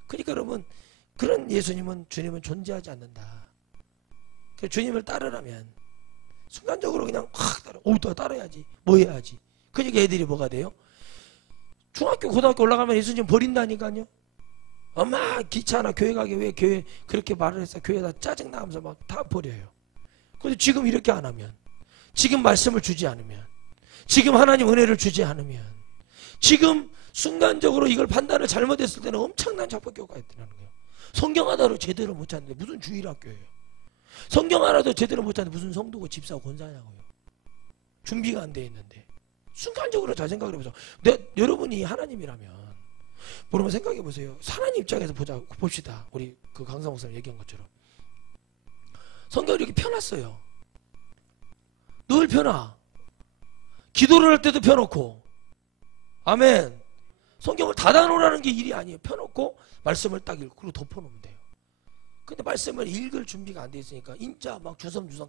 그러니까 여러분 그런 주님은 존재하지 않는다. 주님을 따르라면 순간적으로 그냥 확 따라야지. 뭐 해야지. 그러니까 애들이 뭐가 돼요? 중학교 고등학교 올라가면 예수님 버린다니까요. 엄마 귀찮아 교회 가게 왜 교회 그렇게 말을 했어. 교회에다 짜증나면서 막 다 버려요. 근데 지금 이렇게 안 하면, 지금 말씀을 주지 않으면, 지금 하나님 은혜를 주지 않으면, 지금 순간적으로 이걸 판단을 잘못했을 때는 엄청난 자폭효과가 있다는 거예요. 성경 하나로 제대로 못 찾는데 무슨 주일학교예요. 성경 하나도 제대로 못 찾는데 무슨 성도고 집사고 권사냐고요. 준비가 안 돼 있는데 순간적으로 잘 생각을 해보세요. 여러분이 하나님이라면 여러분 생각해 보세요. 하나님 입장에서 봅시다. 우리 그 강사 목사님 얘기한 것처럼 성경을 이렇게 펴놨어요. 늘 펴놔. 기도를 할 때도 펴놓고, 아멘. 성경을 닫아놓으라는 게 일이 아니에요. 펴놓고 말씀을 딱 읽고 그리고 덮어놓으면 돼요. 근데 말씀을 읽을 준비가 안 돼 있으니까 인자 막 주섬주섬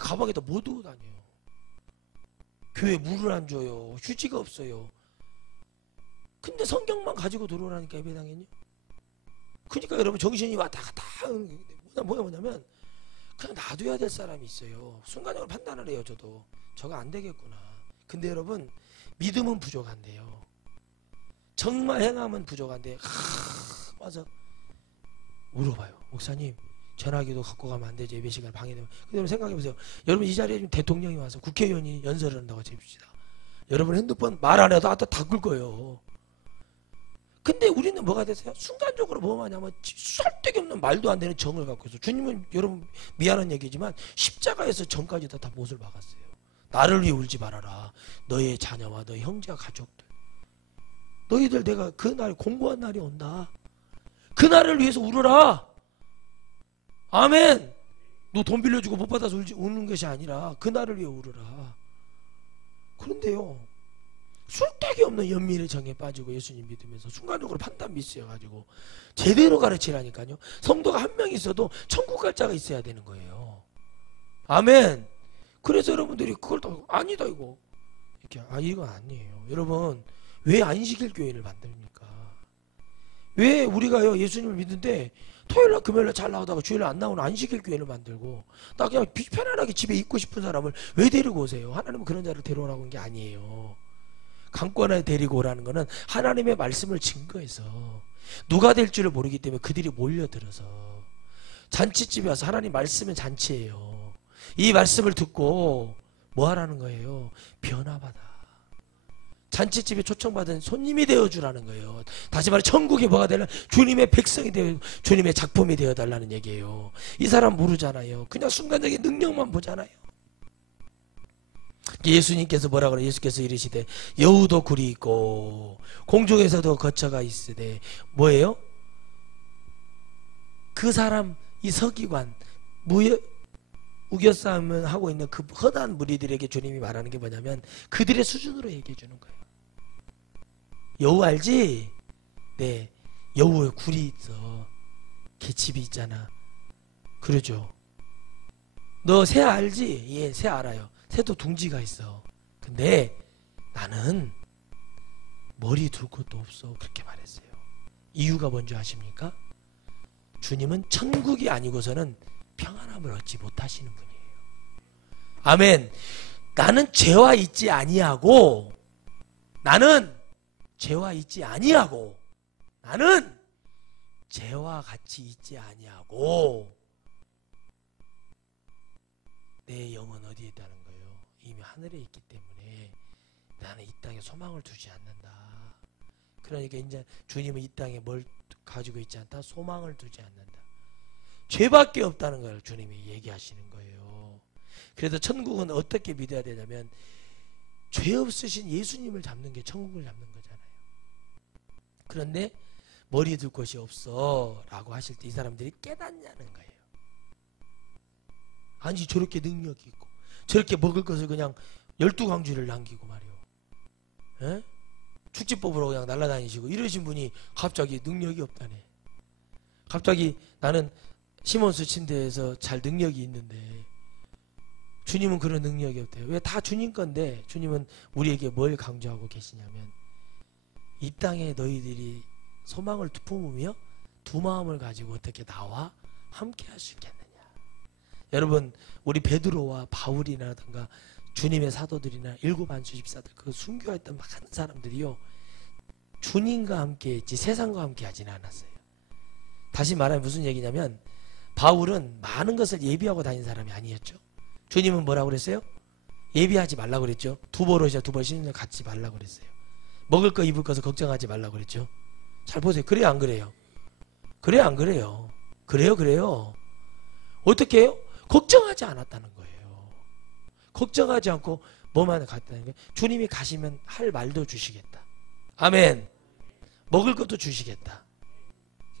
가방에다 뭐 두고 다녀요. 교회 물을 안 줘요. 휴지가 없어요. 근데 성경만 가지고 들어오라니까 예배당에는요. 그러니까 여러분 정신이 왔다 갔다 뭐냐면 그냥 놔둬야 될 사람이 있어요. 순간적으로 판단을 해요. 저거 안 되겠구나. 근데 여러분 믿음은 부족한데요. 정말 행함은 부족한데 맞아 물어봐요. 목사님 전화기도 갖고 가면 안 되죠. 예배 시간 방해되면. 근데 여러분 생각해보세요. 여러분 이 자리에 지금 대통령이 와서 국회의원이 연설을 한다고 해봅시다. 여러분 핸드폰 말 안 해도 다 끌 거예요. 근데 우리는 뭐가 됐어요? 순간적으로 뭐만 하냐면 설득이 없는 말도 안 되는 정을 갖고 있어. 주님은 여러분 미안한 얘기지만 십자가에서 정까지 다 못을 박았어요. 나를 위해 울지 말아라. 너의 자녀와 너의 형제와 가족들. 너희들 내가 그날 공고한 날이 온다. 그날을 위해서 울어라. 아멘. 너 돈 빌려주고 못 받아서 우는 것이 아니라 그날을 위해 울어라. 그런데요, 술데기 없는 연민의 정에 빠지고 예수님 믿으면서 순간적으로 판단 미스여가지고 제대로 가르치라니까요. 성도가 한 명 있어도 천국 갈 자가 있어야 되는 거예요. 아멘. 그래서 여러분들이 그걸 또 아니다 이거 이렇게 이건 아니에요. 여러분 왜 안식일 교회를 만듭니까? 왜 우리가요 예수님을 믿는데 토요일날 금요일날 잘 나오다가 주일날 안 나오는 안식일 교회를 만들고 나 그냥 편안하게 집에 있고 싶은 사람을 왜 데리고 오세요? 하나님은 그런 자를 데려오라고 한 게 아니에요. 강권에 데리고 오라는 거는 하나님의 말씀을 증거해서 누가 될 줄을 모르기 때문에 그들이 몰려들어서 잔치집에 와서 하나님 말씀은 잔치예요. 이 말씀을 듣고 뭐 하라는 거예요? 변화받아. 잔치집에 초청받은 손님이 되어주라는 거예요. 다시 말해 천국이 뭐가 되려 주님의 백성이 되어 주님의 작품이 되어달라는 얘기예요. 이 사람 모르잖아요. 그냥 순간적인 능력만 보잖아요. 예수님께서 뭐라 그래요? 예수께서 이르시되 여우도 굴이 있고 공중에서도 거처가 있으되 뭐예요? 그 사람 이 서기관 우겨싸움을 하고 있는 그 허다한 무리들에게 주님이 말하는 게 뭐냐면 그들의 수준으로 얘기해 주는 거예요. 여우 알지? 네, 여우의 굴이 있어. 걔 집이 있잖아. 그러죠. 너 새 알지? 예, 새 알아요. 새도 둥지가 있어. 근데 나는 머리 둘 것도 없어. 그렇게 말했어요. 이유가 뭔지 아십니까? 주님은 천국이 아니고서는 평안함을 얻지 못하시는 분이에요. 아멘. 나는 죄와 있지 아니하고 나는 죄와 같이 있지 아니하고 내 영은 어디에 있다는 거예요? 이미 하늘에 있기 때문에 나는 이 땅에 소망을 두지 않는다. 그러니까 이제 주님은 이 땅에 뭘 가지고 있지 않다? 소망을 두지 않는다. 죄밖에 없다는 걸 주님이 얘기하시는 거예요. 그래서 천국은 어떻게 믿어야 되냐면 죄 없으신 예수님을 잡는 게 천국을 잡는 거잖아요. 그런데 머리 둘 곳이 없어 라고 하실 때 이 사람들이 깨닫냐는 거예요. 아니 저렇게 능력이 있고 저렇게 먹을 것을 그냥 12광주를 남기고 말이요. 에? 축지법으로 그냥 날아다니시고 이러신 분이 갑자기 능력이 없다네. 갑자기 나는 시몬스 침대에서 잘 능력이 있는데 주님은 그런 능력이 없대요. 왜? 다 주님 건데 주님은 우리에게 뭘 강조하고 계시냐면 이 땅에 너희들이 소망을 품으며 두 마음을 가지고 어떻게 나와 함께 할 수 있겠느냐. 여러분 우리 베드로와 바울이라든가 주님의 사도들이나 일곱 안수 집사들 그 순교했던 많은 사람들이요 주님과 함께 했지 세상과 함께 하지는 않았어요. 다시 말하면 무슨 얘기냐면 바울은 많은 것을 예비하고 다닌 사람이 아니었죠. 주님은 뭐라고 그랬어요? 예비하지 말라고 그랬죠. 두 벌옷이야 두 벌 신는 걸 갖지 말라고 그랬어요. 먹을 거 입을 것을 걱정하지 말라고 그랬죠. 잘 보세요. 그래요 안 그래요? 그래요 안 그래요? 그래요. 어떻게 해요? 걱정하지 않았다는 거예요. 걱정하지 않고 뭐만 갔다는 거예요. 주님이 가시면 할 말도 주시겠다. 아멘. 먹을 것도 주시겠다.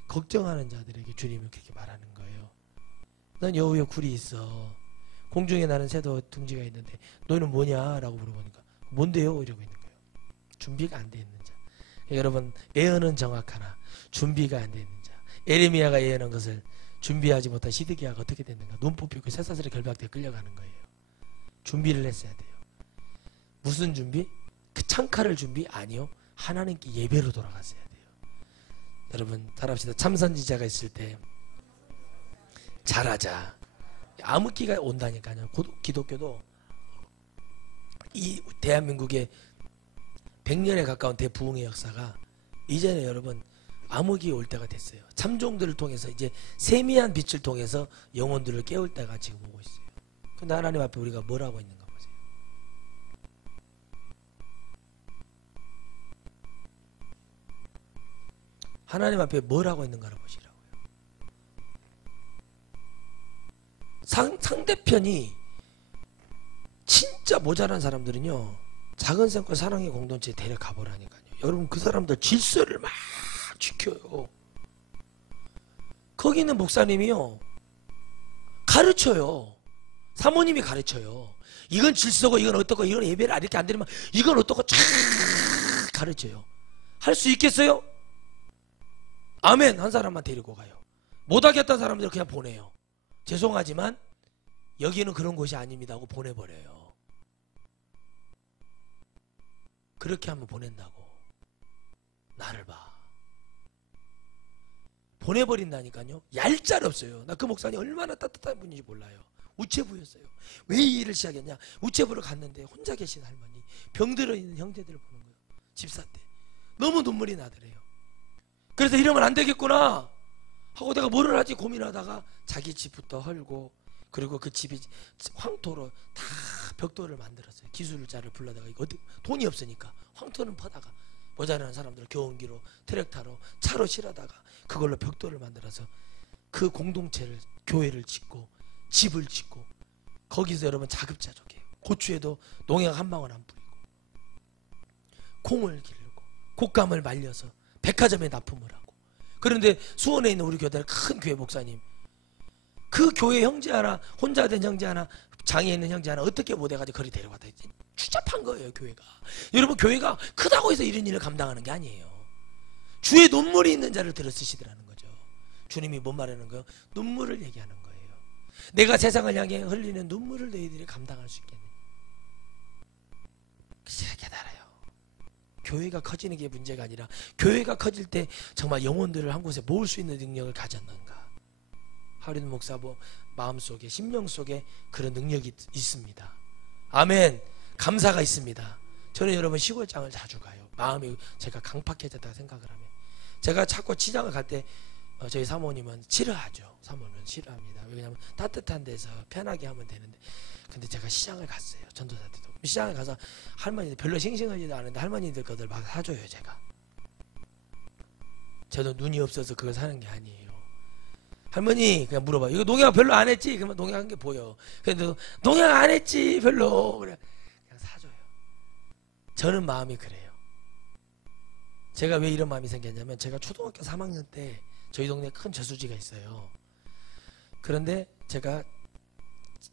걱정하는 자들에게 주님은 그렇게 말하는 거예요. 넌 여우의 굴이 있어. 공중에 나는 새도 둥지가 있는데 너희는 뭐냐? 라고 물어보니까 뭔데요? 이러고 있는 거예요. 준비가 안 돼 있는 자. 여러분 예언은 정확하나 준비가 안 돼 있는 자. 에레미야가 예언한 것을 준비하지 못한 시드기야가 어떻게 됐는가? 눈 뽑히고 쇠사슬에 결박되어 끌려가는 거예요. 준비를 했어야 돼요. 무슨 준비? 그 창칼을 준비? 아니요. 하나님께 예배로 돌아갔어야 돼요. 여러분 따라합시다. 참선지자가 있을 때 잘하자. 암흑기가 온다니까요. 기독교도 이 대한민국의 100년에 가까운 대부흥의 역사가 이제는 여러분 암흑이 올 때가 됐어요. 참종들을 통해서 이제 세미한 빛을 통해서 영혼들을 깨울 때가 지금 오고 있어요. 근데 하나님 앞에 우리가 뭘 하고 있는가 보세요. 하나님 앞에 뭘 하고 있는가를 보시라고요. 상대편이 진짜 모자란 사람들은요, 작은 생과 사랑의 공동체에 데려가 보라니까요. 여러분, 그 사람들 질서를 막 지켜요. 거기 있는 목사님이요, 가르쳐요. 사모님이 가르쳐요. 이건 질서고 이건 어떻고 이건 예배를 이렇게 안 드리면 이건 어떻고 쫙 가르쳐요. 할 수 있겠어요? 아멘. 한 사람만 데리고 가요. 못하겠다는 사람들 그냥 보내요. 죄송하지만 여기는 그런 곳이 아닙니다 하고 보내버려요. 그렇게 하면 보낸다고. 나를 봐. 보내버린다니까요. 얄짤 없어요. 나 그 목사님 얼마나 따뜻한 분인지 몰라요. 우체부였어요. 왜 이 일을 시작했냐? 우체부를 갔는데 혼자 계신 할머니, 병들어 있는 형제들을 보는 거예요. 집사 때 너무 눈물이 나더래요. 그래서 이러면 안 되겠구나 하고 내가 뭐를 하지 고민하다가 자기 집부터 헐고, 그리고 그 집이 황토로 다 벽돌을 만들었어요. 기술자를 불러다가 이거 돈이 없으니까 황토는 퍼다가 모자라는 사람들 교원기로 트랙터로 차로 실어다가 그걸로 벽돌을 만들어서 그 공동체를, 교회를 짓고 집을 짓고, 거기서 여러분 자급자족해요. 고추에도 농약 한 방울 안 뿌리고 콩을 기르고 곶감을 말려서 백화점에 납품을 하고. 그런데 수원에 있는 우리 교회, 큰 교회 목사님, 그 교회 형제 하나, 혼자 된 형제 하나, 장애 있는 형제 하나 어떻게 못해가지고 거리 데려갔다 했지. 추잡한 거예요 교회가. 여러분, 교회가 크다고 해서 이런 일을 감당하는 게 아니에요. 주의 눈물이 있는 자를 들어 쓰시더라는 거죠. 주님이 뭔 말하는 거예요? 눈물을 얘기하는 거예요. 내가 세상을 향해 흘리는 눈물을 너희들이 감당할 수 있겠느냐. 제가 깨달아요. 교회가 커지는 게 문제가 아니라 교회가 커질 때 정말 영혼들을 한 곳에 모을 수 있는 능력을 가졌는가. 하리는 목사 마음속에, 심령 속에 그런 능력이 있습니다. 아멘. 감사가 있습니다. 저는 여러분 시골장을 자주 가요. 마음이 제가 강팍해졌다 생각을 하면. 제가 자꾸 시장을 갈 때 저희 사모님은 싫어하죠. 사모는 싫어합니다. 왜냐하면 따뜻한 데서 편하게 하면 되는데. 근데 제가 시장을 갔어요. 전도사 때도. 시장에 가서 할머니들 별로 싱싱하지도 않은데 할머니들 것들 막 사줘요. 제가. 저도 눈이 없어서 그걸 사는 게 아니에요. 할머니 그냥 물어봐요. 이거 농약 별로 안 했지? 그러면 농약한 게 보여. 그래도 농약 안 했지 별로. 그래. 그냥 사줘요. 저는 마음이 그래요. 제가 왜 이런 마음이 생겼냐면, 제가 초등학교 3학년 때 저희 동네에 큰 저수지가 있어요. 그런데 제가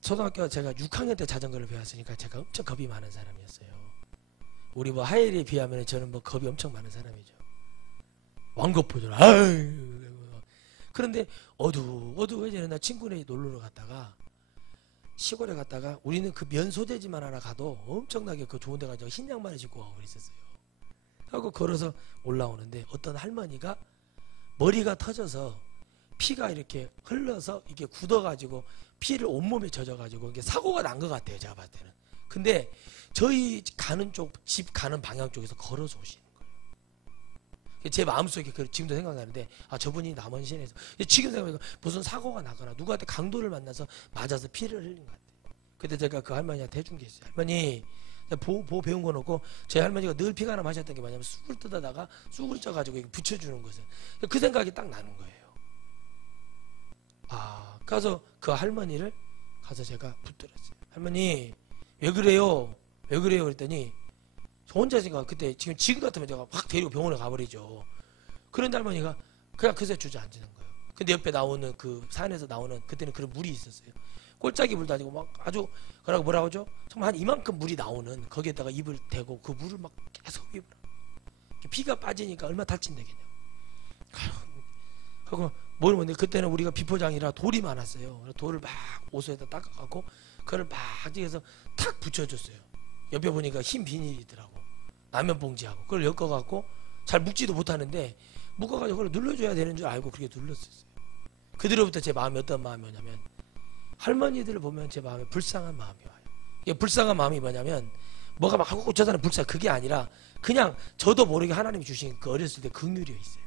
초등학교 제가 6학년 때 자전거를 배웠으니까 제가 엄청 겁이 많은 사람이었어요. 우리 뭐 하엘에 비하면 저는 뭐 겁이 엄청 많은 사람이죠. 왕겁보죠. 그런데 어두워지는 날 친구네 놀러 갔다가, 시골에 갔다가 우리는 그 면 소재지만 하나 가도 엄청나게 그 좋은 데 가서 흰 양말을 신고 가고 그랬었어요. 하고 걸어서 올라오는데 어떤 할머니가 머리가 터져서 피가 이렇게 흘러서 이게 굳어가지고 피를 온몸에 젖어가지고 이게 사고가 난 것 같아요. 제가 봤을 때는. 근데 저희 가는 쪽, 집 가는 방향 쪽에서 걸어서 오시는 거예요. 제 마음속에 지금도 생각나는데, 아, 저분이 남원시내에서, 지금 생각해보니까 무슨 사고가 나거나 누구한테 강도를 만나서 맞아서 피를 흘린 것 같아요. 그때 제가 그 할머니한테 해준 게 있어요. 할머니, 보호 배운 건 없고, 제 할머니가 늘 피가 나면 하셨던 게 뭐냐면 쑥을 뜯어다가 쑥을 쪄가지고 붙여주는 것을. 그 생각이 딱 나는 거예요. 아, 가서 그 할머니를 가서 제가 붙들었어요. 할머니 왜 그래요? 왜 그래요? 그랬더니 저 혼자 생각, 그때 지금 같으면 제가 확 데리고 병원에 가버리죠. 그런데 할머니가 그냥 그새 주저앉는 거예요. 근데 옆에 나오는 그 산에서 나오는, 그때는 그런 물이 있었어요. 꼴짝이 물도 아니고 막 아주 뭐라고 하죠? 정말 한 이만큼 물이 나오는, 거기에다가 입을 대고 그 물을 막 계속 입을, 피가 빠지니까 얼마나 다친다겠냐. 하고 뭐는 그때는 우리가 비포장이라 돌이 많았어요. 돌을 막 옷에다 닦아갖고 그걸 막 뒤에서 탁 붙여줬어요. 옆에 보니까 흰 비닐이더라고. 라면 봉지하고 그걸 엮어갖고 잘 묶지도 못하는데 묶어가지고 그걸 눌러줘야 되는 줄 알고 그렇게 눌렀었어요. 그뒤로부터 제 마음이 어떤 마음이었냐면, 할머니들을 보면 제 마음에 불쌍한 마음이 와요. 이게 불쌍한 마음이 뭐냐면, 뭐가 막 하고 저 사람 불쌍, 그게 아니라 그냥 저도 모르게 하나님이 주신 그 어렸을 때 긍휼이 있어요.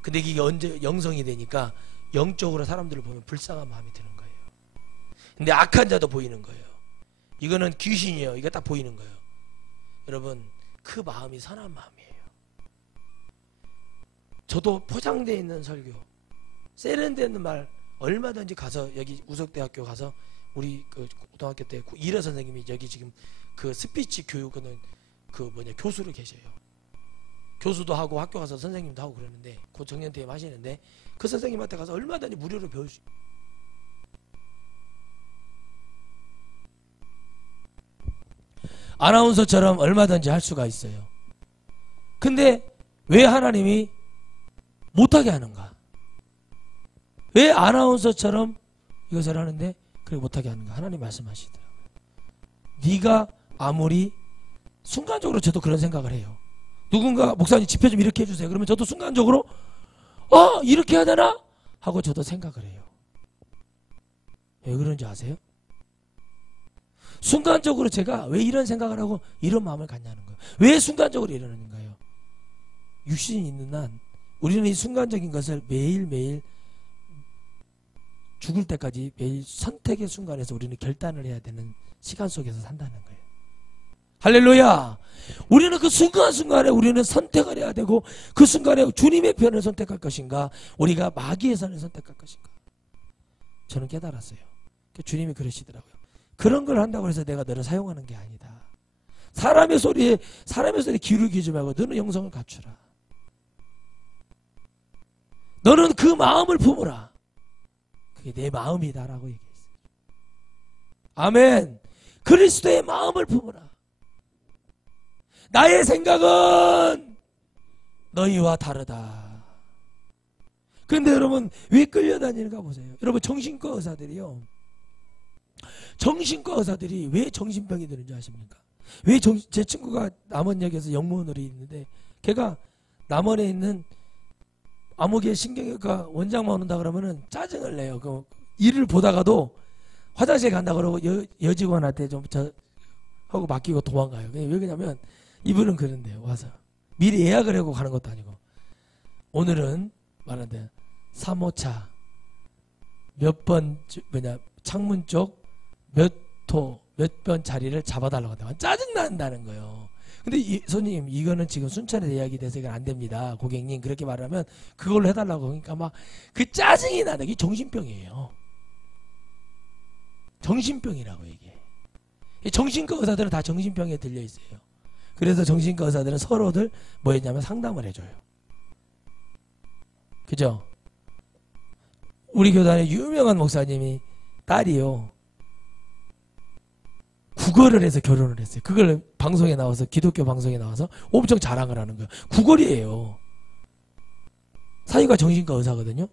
근데 이게 언제 영성이 되니까 영적으로 사람들을 보면 불쌍한 마음이 드는 거예요. 근데 악한 자도 보이는 거예요. 이거는 귀신이에요. 이거 딱 보이는 거예요. 여러분, 그 마음이 선한 마음이에요. 저도 포장되어 있는 설교, 세련되어 있는 말 얼마든지 가서 여기 우석대학교 가서 우리 그 고등학교 때 일화 선생님이 여기 지금 그 스피치 교육은 그 교수로 계셔요. 교수도 하고 학교 가서 선생님도 하고 그러는데 그 정년퇴임 하시는데 그 선생님한테 가서 얼마든지 무료로 배울 수. 아나운서처럼 얼마든지 할 수가 있어요. 근데 왜 하나님이 못하게 하는가? 왜 아나운서처럼 이것을 하는데 그렇게 못하게 하는가? 하나님 말씀하시더라고요. 네가 아무리 순간적으로 저도 그런 생각을 해요. 누군가 목사님 집회 좀 이렇게 해주세요. 그러면 저도 순간적으로 이렇게 해야 되나? 하고 저도 생각을 해요. 왜 그런지 아세요? 순간적으로 제가 왜 이런 생각을 하고 이런 마음을 갖냐는 거예요. 왜 순간적으로 이러는가요? 육신이 있는 한 우리는 이 순간적인 것을 매일매일 죽을 때까지 매일 선택의 순간에서 우리는 결단을 해야 되는 시간 속에서 산다는 거예요. 할렐루야. 우리는 그 순간순간에 우리는 선택을 해야 되고 그 순간에 주님의 편을 선택할 것인가 우리가 마귀의 선을 선택할 것인가. 저는 깨달았어요. 주님이 그러시더라고요. 그런 걸 한다고 해서 내가 너를 사용하는 게 아니다. 사람의 소리에 귀를 기지 말고 너는 영성을 갖추라. 너는 그 마음을 품으라. 그게 내 마음이다라고 얘기했어요. 아멘. 그리스도의 마음을 품으라. 나의 생각은 너희와 다르다. 그런데 여러분 왜 끌려다니는가 보세요. 여러분 정신과 의사들이요. 정신과 의사들이 왜 정신병이 드는지 아십니까? 왜 제 친구가 남원역에서 영문으로 있는데 걔가 남원에 있는 암흑의 신경외과 원장만 온다 그러면은 짜증을 내요. 그 일을 보다가도 화장실 간다 그러고 여직원한테 좀 하고 맡기고 도망가요. 왜 그러냐면 이분은 그런데요. 와서 미리 예약을 하고 가는 것도 아니고 오늘은 말하는데 3호차 몇 번 창문 쪽 몇 번 자리를 잡아달라고 한다. 짜증난다는 거예요. 근데 손님 이거는 지금 순천에서 예약이 돼서 이건 안 됩니다. 고객님 그렇게 말하면 그걸로 해달라고 그러니까 막 그 짜증이 나는 게 정신병이에요. 정신병이라고 이게. 정신과 의사들은 다 정신병에 들려 있어요. 그래서 정신과 의사들은 서로들 뭐 했냐면 상담을 해줘요. 그죠? 우리 교단의 유명한 목사님이 딸이요. 국어를 해서 결혼을 했어요. 그걸 방송에 나와서 기독교 방송에 나와서 엄청 자랑을 하는 거예요. 국어리예요. 사위가 정신과 의사거든요.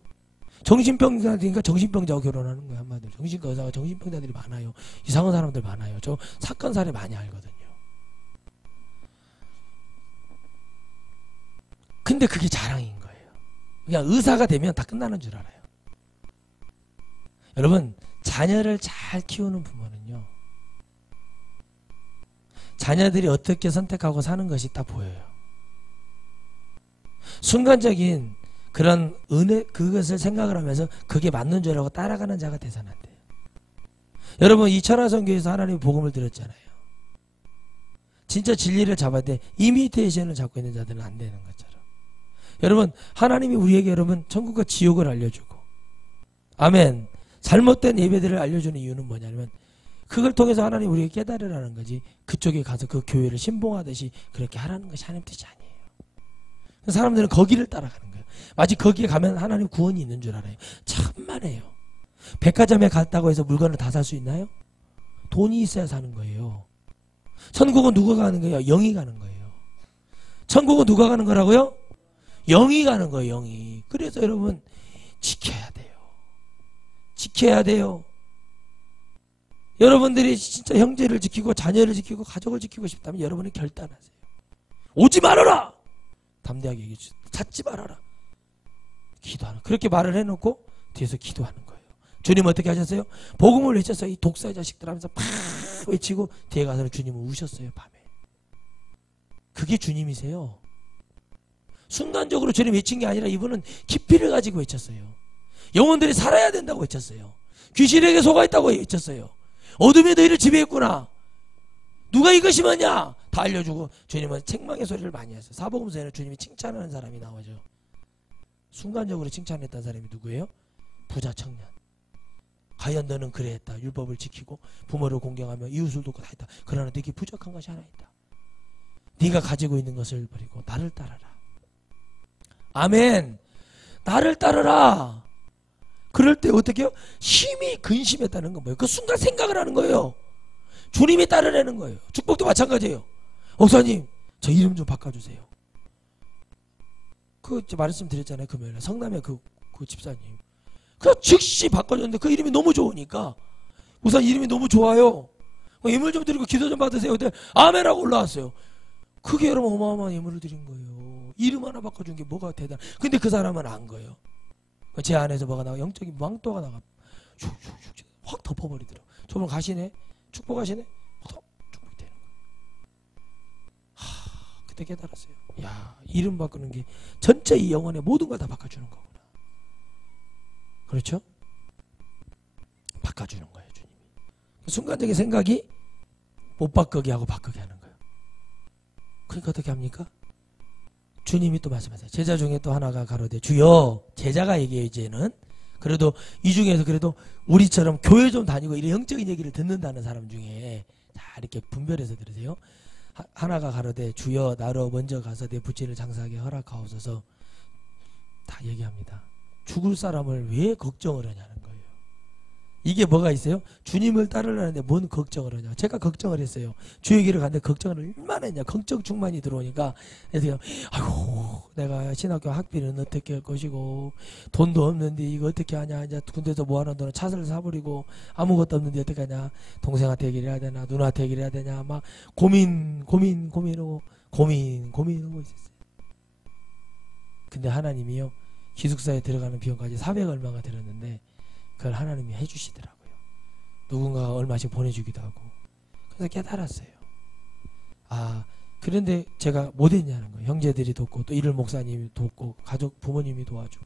정신병자니까 정신병자하고 결혼하는 거예요. 한마디로. 정신과 의사가 정신병자들이 많아요. 이상한 사람들 많아요. 저 사건 사례 많이 알거든요. 근데 그게 자랑인 거예요. 그냥 의사가 되면 다 끝나는 줄 알아요. 여러분 자녀를 잘 키우는 부모는요. 자녀들이 어떻게 선택하고 사는 것이 딱 보여요. 순간적인 그런 은혜 그것을 생각을 하면서 그게 맞는 줄 알고 따라가는 자가 돼서는 안 돼요. 여러분 이 천하선교에서 하나님의 복음을 들었잖아요. 진짜 진리를 잡아야 돼. 이미테이션을 잡고 있는 자들은 안 되는 것처럼. 여러분 하나님이 우리에게 여러분 천국과 지옥을 알려주고 아멘. 잘못된 예배들을 알려주는 이유는 뭐냐면 그걸 통해서 하나님 우리에게 깨달으라는 거지. 그쪽에 가서 그 교회를 신봉하듯이 그렇게 하라는 것이 하나님 뜻이 아니에요. 사람들은 거기를 따라가는 거예요. 마치 거기에 가면 하나님 구원이 있는 줄 알아요. 참만해요. 백화점에 갔다고 해서 물건을 다 살 수 있나요? 돈이 있어야 사는 거예요. 천국은 누가 가는 거예요? 영이 가는 거예요. 천국은 누가 가는 거라고요? 영이 가는 거예요. 영이. 그래서 여러분 지켜야 돼요. 지켜야 돼요. 여러분들이 진짜 형제를 지키고 자녀를 지키고 가족을 지키고 싶다면 여러분이 결단하세요. 오지 말아라. 담대하게 얘기해 주세요. 찾지 말아라. 기도하는. 그렇게 말을 해놓고 뒤에서 기도하는 거예요. 주님 어떻게 하셨어요? 복음을 외쳤어요. 이 독사의 자식들 하면서 팍 외치고 뒤에 가서 주님은 우셨어요. 밤에. 그게 주님이세요. 순간적으로 주님 외친 게 아니라 이분은 깊이를 가지고 외쳤어요. 영혼들이 살아야 된다고 외쳤어요. 귀신에게 속아있다고 외쳤어요. 어둠이 너희를 지배했구나. 누가 이것이 뭐냐? 다 알려주고 주님은 책망의 소리를 많이 하세요. 사복음서에는 주님이 칭찬하는 사람이 나오죠. 순간적으로 칭찬했던 사람이 누구예요? 부자 청년. 과연 너는 그래 했다. 율법을 지키고 부모를 공경하며 이웃을 돕고 다 했다. 그러나 네게 부족한 것이 하나 있다. 네가 가지고 있는 것을 버리고 나를 따르라. 아멘. 나를 따르라. 그럴 때 어떻게 해요? 심히 근심했다는 건 뭐예요? 그 순간 생각을 하는 거예요. 주님이 따르라는 거예요. 축복도 마찬가지예요. 목사님 저 이름 좀 바꿔주세요. 그 말씀드렸잖아요. 금요일에 성남의 그 집사님 그 즉시 바꿔줬는데 그 이름이 너무 좋으니까 목사님 이름이 너무 좋아요. 예물 좀 드리고 기도 좀 받으세요. 근데 아멘하고 올라왔어요. 그게 여러분 어마어마한 예물을 드린 거예요. 이름 하나 바꿔준 게 뭐가 대단. 근데 그 사람은 안 거예요. 제 안에서 뭐가 나가 영적인 망토가 나가 확 덮어버리더라고. 저분 가시네 축복하시네 축복되는 거예요. 그때 깨달았어요. 야 이름 바꾸는 게 전체 이 영혼의 모든 걸 다 바꿔주는 거구나. 그렇죠? 바꿔주는 거예요. 주님이. 순간적인 생각이 못 바꾸게 하고 바꾸게 하는 거예요. 그러니까 어떻게 합니까? 주님이 또 말씀하세요. 제자 중에 또 하나가 가로되 주여. 제자가 얘기해요. 이제는 그래도 이 중에서 그래도 우리처럼 교회 좀 다니고 이런 영적인 얘기를 듣는다는 사람 중에 자 이렇게 분별해서 들으세요. 하나가 가로되 주여 나로 먼저 가서 내 부친을 장사하게 허락하옵소서. 다 얘기합니다. 죽을 사람을 왜 걱정을 하냐는 거예요. 이게 뭐가 있어요? 주님을 따르려는데 뭔 걱정을 하냐. 제가 걱정을 했어요. 주의기를 갔는데 걱정을 얼마나 했냐. 걱정 충만이 들어오니까 그래서 아이고 내가 신학교 학비는 어떻게 할 것이고 돈도 없는데 이거 어떻게 하냐. 이제 군대에서 모아놓은 돈은 차를 사버리고 아무것도 없는데 어떻게 하냐. 동생한테 얘기를 해야 되나 누나한테 얘기를 해야 되냐. 막 고민하고 있었어요. 근데 하나님이요 기숙사에 들어가는 비용까지 400 얼마가 들었는데 그걸 하나님이 해주시더라고요. 누군가가 얼마씩 보내주기도 하고. 그래서 깨달았어요. 아 그런데 제가 못했냐는 거예요. 형제들이 돕고 또 일을 목사님이 돕고 가족 부모님이 도와주고.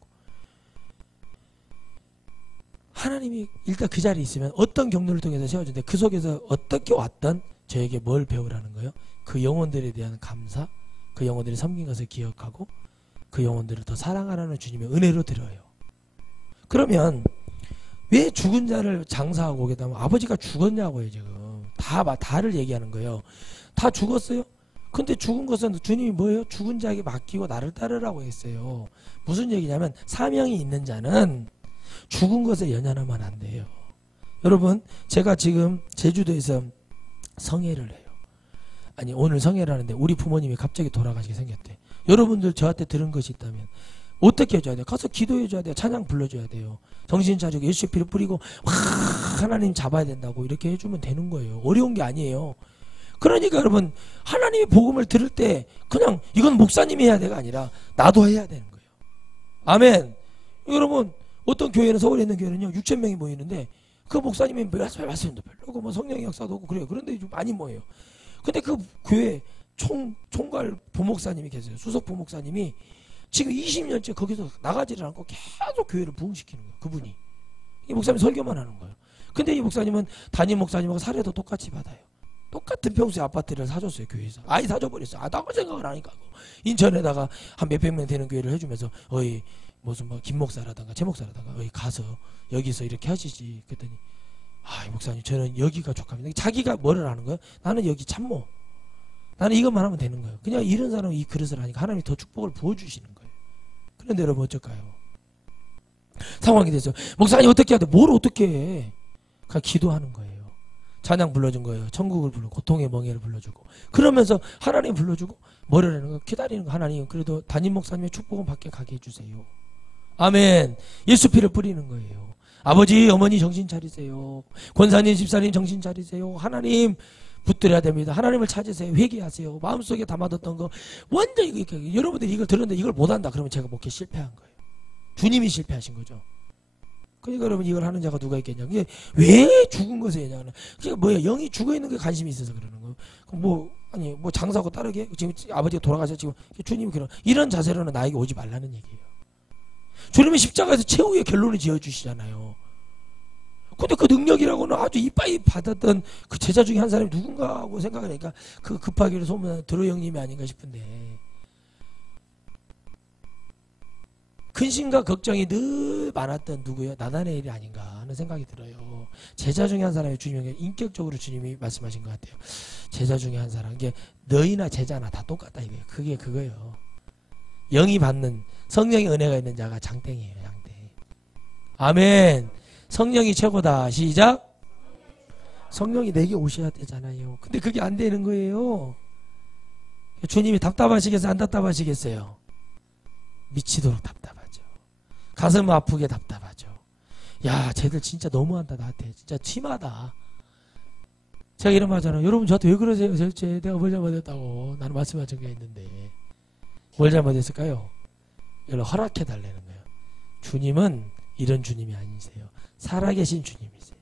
하나님이 일단 그 자리에 있으면 어떤 경로를 통해서 세워주는데 그 속에서 어떻게 왔던 저에게 뭘 배우라는 거예요. 그 영혼들에 대한 감사, 그 영혼들이 섬긴 것을 기억하고 그 영혼들을 더 사랑하라는 주님의 은혜로 들어요. 그러면 왜 죽은 자를 장사하고 오겠다면 아버지가 죽었냐고요. 지금 다를 얘기하는 거예요. 다 죽었어요. 근데 죽은 것은 주님이 뭐예요? 죽은 자에게 맡기고 나를 따르라고 했어요. 무슨 얘기냐면 사명이 있는 자는 죽은 것에 연연하면 안 돼요. 여러분 제가 지금 제주도에서 성회를 해요. 아니 오늘 성회를 하는데 우리 부모님이 갑자기 돌아가시게 생겼대. 여러분들 저한테 들은 것이 있다면 어떻게 해줘야 돼요? 가서 기도해줘야 돼요. 찬양 불러줘야 돼요. 정신 차리고 예수의 피를 뿌리고 하나님 잡아야 된다고 이렇게 해주면 되는 거예요. 어려운 게 아니에요. 그러니까 여러분 하나님의 복음을 들을 때 그냥 이건 목사님이 해야 돼가 아니라 나도 해야 되는 거예요. 아멘. 여러분 어떤 교회는 서울에 있는 교회는요 6,000명이 모이는데 그 목사님이 말씀도 별로고 뭐 성령의 역사도 없고 그래요. 그런데 좀 많이 모여요. 근데 그 교회 총괄 부목사님이 계세요. 수석 부목사님이 지금 20년째 거기서 나가지를 않고 계속 교회를 부흥시키는 거예요. 그분이. 이 목사님 설교만 하는 거예요. 근데 이 목사님은 담임 목사님하고 사례도 똑같이 받아요. 똑같은 평수의 아파트를 사줬어요. 교회에서. 아예 사줘버렸어요. 나고 생각을 하니까. 인천에다가 한 몇백 명 되는 교회를 해주면서 어이 무슨 뭐 김 목사라든가 최 목사라든가 어이 가서 여기서 이렇게 하시지. 그랬더니 이 목사님 저는 여기가 족합니다. 자기가 뭐를 하는 거예요? 나는 여기 참모. 나는 이것만 하면 되는 거예요. 그냥 이런 사람은 이 그릇을 하니까 하나님이 더 축복을 부어주시는 거예요. 그런데 여러분 어쩔까요? 상황이 됐어요. 목사님 어떻게 해야 돼? 뭘 어떻게 해? 그냥 기도하는 거예요. 찬양 불러준 거예요. 천국을 부르고 고통의 멍에를 불러주고 그러면서 하나님 불러주고 뭐를 하는 거 기다리는 거. 하나님 그래도 담임 목사님의 축복은 받게 가게 해주세요. 아멘. 예수 피를 뿌리는 거예요. 아버지 어머니 정신 차리세요. 권사님 집사님 정신 차리세요. 하나님 붙들어야 됩니다. 하나님을 찾으세요. 회개하세요. 마음속에 담아뒀던 거 완전히 여러분들이 이걸 들었는데 이걸 못한다 그러면 제가 목회 실패한 거예요. 주님이 실패하신 거죠. 그러니까 여러분 이걸 하는 자가 누가 있겠냐. 이게 왜 죽은 것에 있냐. 그러니까 뭐야 영이 죽어있는 게 관심이 있어서 그러는 거예요. 뭐 장사하고 따르게 지금 아버지가 돌아가셔 지금 주님이 이런 자세로는 나에게 오지 말라는 얘기예요. 주님이 십자가에서 최후의 결론을 지어주시잖아요. 근데 그 능력이라고는 아주 이빠이 받았던 그 제자 중에 한 사람이 누군가 하고 생각하니까 그 급하기로 소문난 드로 형님이 아닌가 싶은데 근심과 걱정이 늘 많았던 누구요? 나다나엘이 아닌가 하는 생각이 들어요. 제자 중에 한 사람이 주님에게 인격적으로 주님이 말씀하신 것 같아요. 제자 중에 한 사람. 이게 너희나 제자나 다 똑같다 이거예요. 그게 그거예요. 영이 받는 성령의 은혜가 있는 자가 장땡이에요. 장땡. 아멘. 성령이 최고다. 시작. 성령이 내게 오셔야 되잖아요. 근데 그게 안 되는 거예요. 주님이 답답하시겠어요? 안 답답하시겠어요? 미치도록 답답하죠. 가슴 아프게 답답하죠. 야, 쟤들 진짜 너무한다. 나한테 진짜 심하다. 제가 이런 말 하잖아요. 여러분 저한테 왜 그러세요? 도대체 내가 뭘 잘못했다고. 나는 말씀하신 게 있는데 뭘 잘못했을까요? 이걸 허락해 달라는 거예요. 주님은 이런 주님이 아니세요. 살아계신 주님이세요.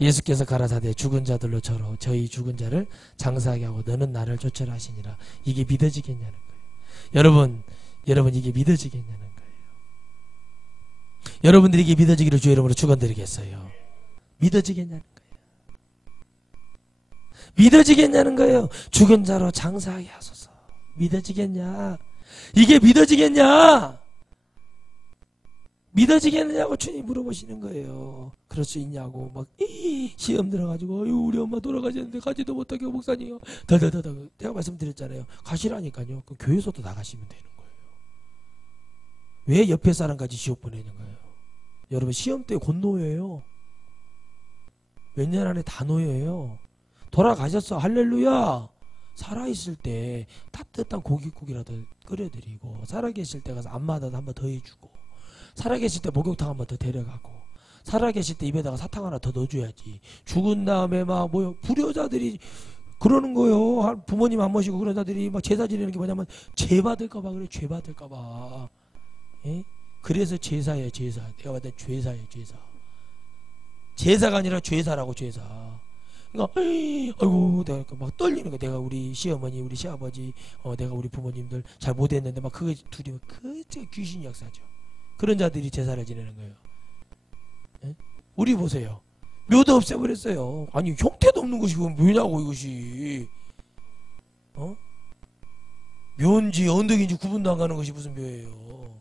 예수께서 가라사대 죽은 자들로 저러 저희 죽은 자를 장사하게 하고 너는 나를 쫓으라 하시니라. 이게 믿어지겠냐는 거예요. 여러분 이게 믿어지겠냐는 거예요. 여러분들이 이게 믿어지기를 주의 이름으로 축원드리겠어요. 믿어지겠냐는 거예요. 믿어지겠냐는 거예요. 죽은 자로 장사하게 하소서. 믿어지겠냐? 이게 믿어지겠냐? 믿어지겠느냐고 주님 물어보시는 거예요. 그럴 수 있냐고 막 시험 들어가지고 우리 엄마 돌아가셨는데 가지도 못하게 목사님 더더더더 제가 말씀드렸잖아요. 가시라니까요. 그럼 교회에서도 나가시면 되는 거예요. 왜 옆에 사람까지 지옥 보내는 거예요? 여러분 시험 때 곧 노예요. 몇 년 안에 다 노예요. 돌아가셨어. 할렐루야. 살아있을 때 따뜻한 고깃국이라도 끓여드리고 살아계실 때 가서 안마다도 한번 더 해주고 살아계실 때 목욕탕 한번 더 데려가고 살아계실 때 입에다가 사탕 하나 더 넣어줘야지. 죽은 다음에 막 뭐요 불효자들이 그러는 거요. 부모님 안 모시고 그런 자들이 막 제사 지내는 게 뭐냐면 죄 받을까봐 그래. 죄 받을까봐. 예? 그래서 제사예요. 제사. 내가 봤을 때 죄사예요. 제사. 제사가 아니라 죄사라고 죄사. 그러니까 아이고 내가 막 떨리는 거야. 내가 우리 시어머니 우리 시아버지 내가 우리 부모님들 잘 못했는데 막 그거 둘이 그 귀신 역사죠. 그런 자들이 제사를 지내는 거예요. 예? 우리 보세요. 묘도 없애버렸어요. 아니 형태도 없는 것이 묘냐고 이것이. 묘인지 언덕인지 구분도 안 가는 것이 무슨 묘예요.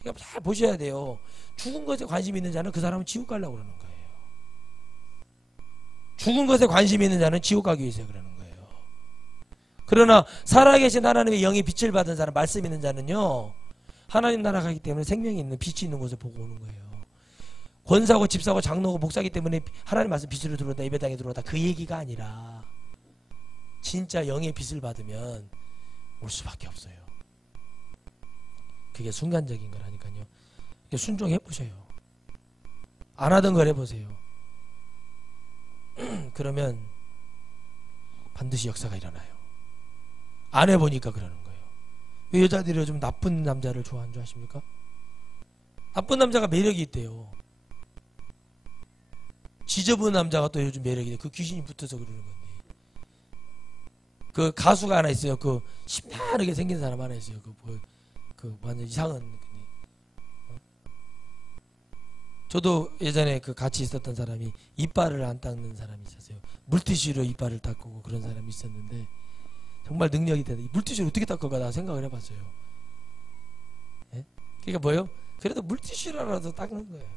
그러니까 잘 보셔야 돼요. 죽은 것에 관심 있는 자는 그 사람은 지옥 가려고 그러는 거예요. 죽은 것에 관심 있는 자는 지옥 가기 위해서 그러는 거예요. 그러나 살아계신 하나님의 영의 빛을 받은 사람, 말씀 있는 자는요 하나님 나라 가기 때문에 생명이 있는 빛이 있는 곳을 보고 오는 거예요. 권사고 집사고 장로고 목사기 때문에 하나님 말씀 빛으로 들어온다 예배당에 들어온다 그 얘기가 아니라 진짜 영의 빛을 받으면 올 수밖에 없어요. 그게 순간적인 거라니까요. 순종해 보세요. 안 하던 걸 해보세요. 그러면 반드시 역사가 일어나요. 안 해보니까 그러는 거예요. 왜 여자들이 요즘 나쁜 남자를 좋아하는 줄 아십니까? 나쁜 남자가 매력이 있대요. 지저분한 남자가 또 요즘 매력이 있대요. 그 귀신이 붙어서 그러는 건데. 그 가수가 하나 있어요. 그 심란하게 생긴 사람 하나 있어요. 그 완전 이상한. 저도 예전에 그 같이 있었던 사람이 이빨을 안 닦는 사람이 있었어요. 물티슈로 이빨을 닦고 그런 사람이 있었는데 정말 능력이 되다. 물티슈를 어떻게 닦을까 나 생각을 해봤어요. 예? 그러니까 뭐요? 그래도 물티슈라도 닦는 거예요.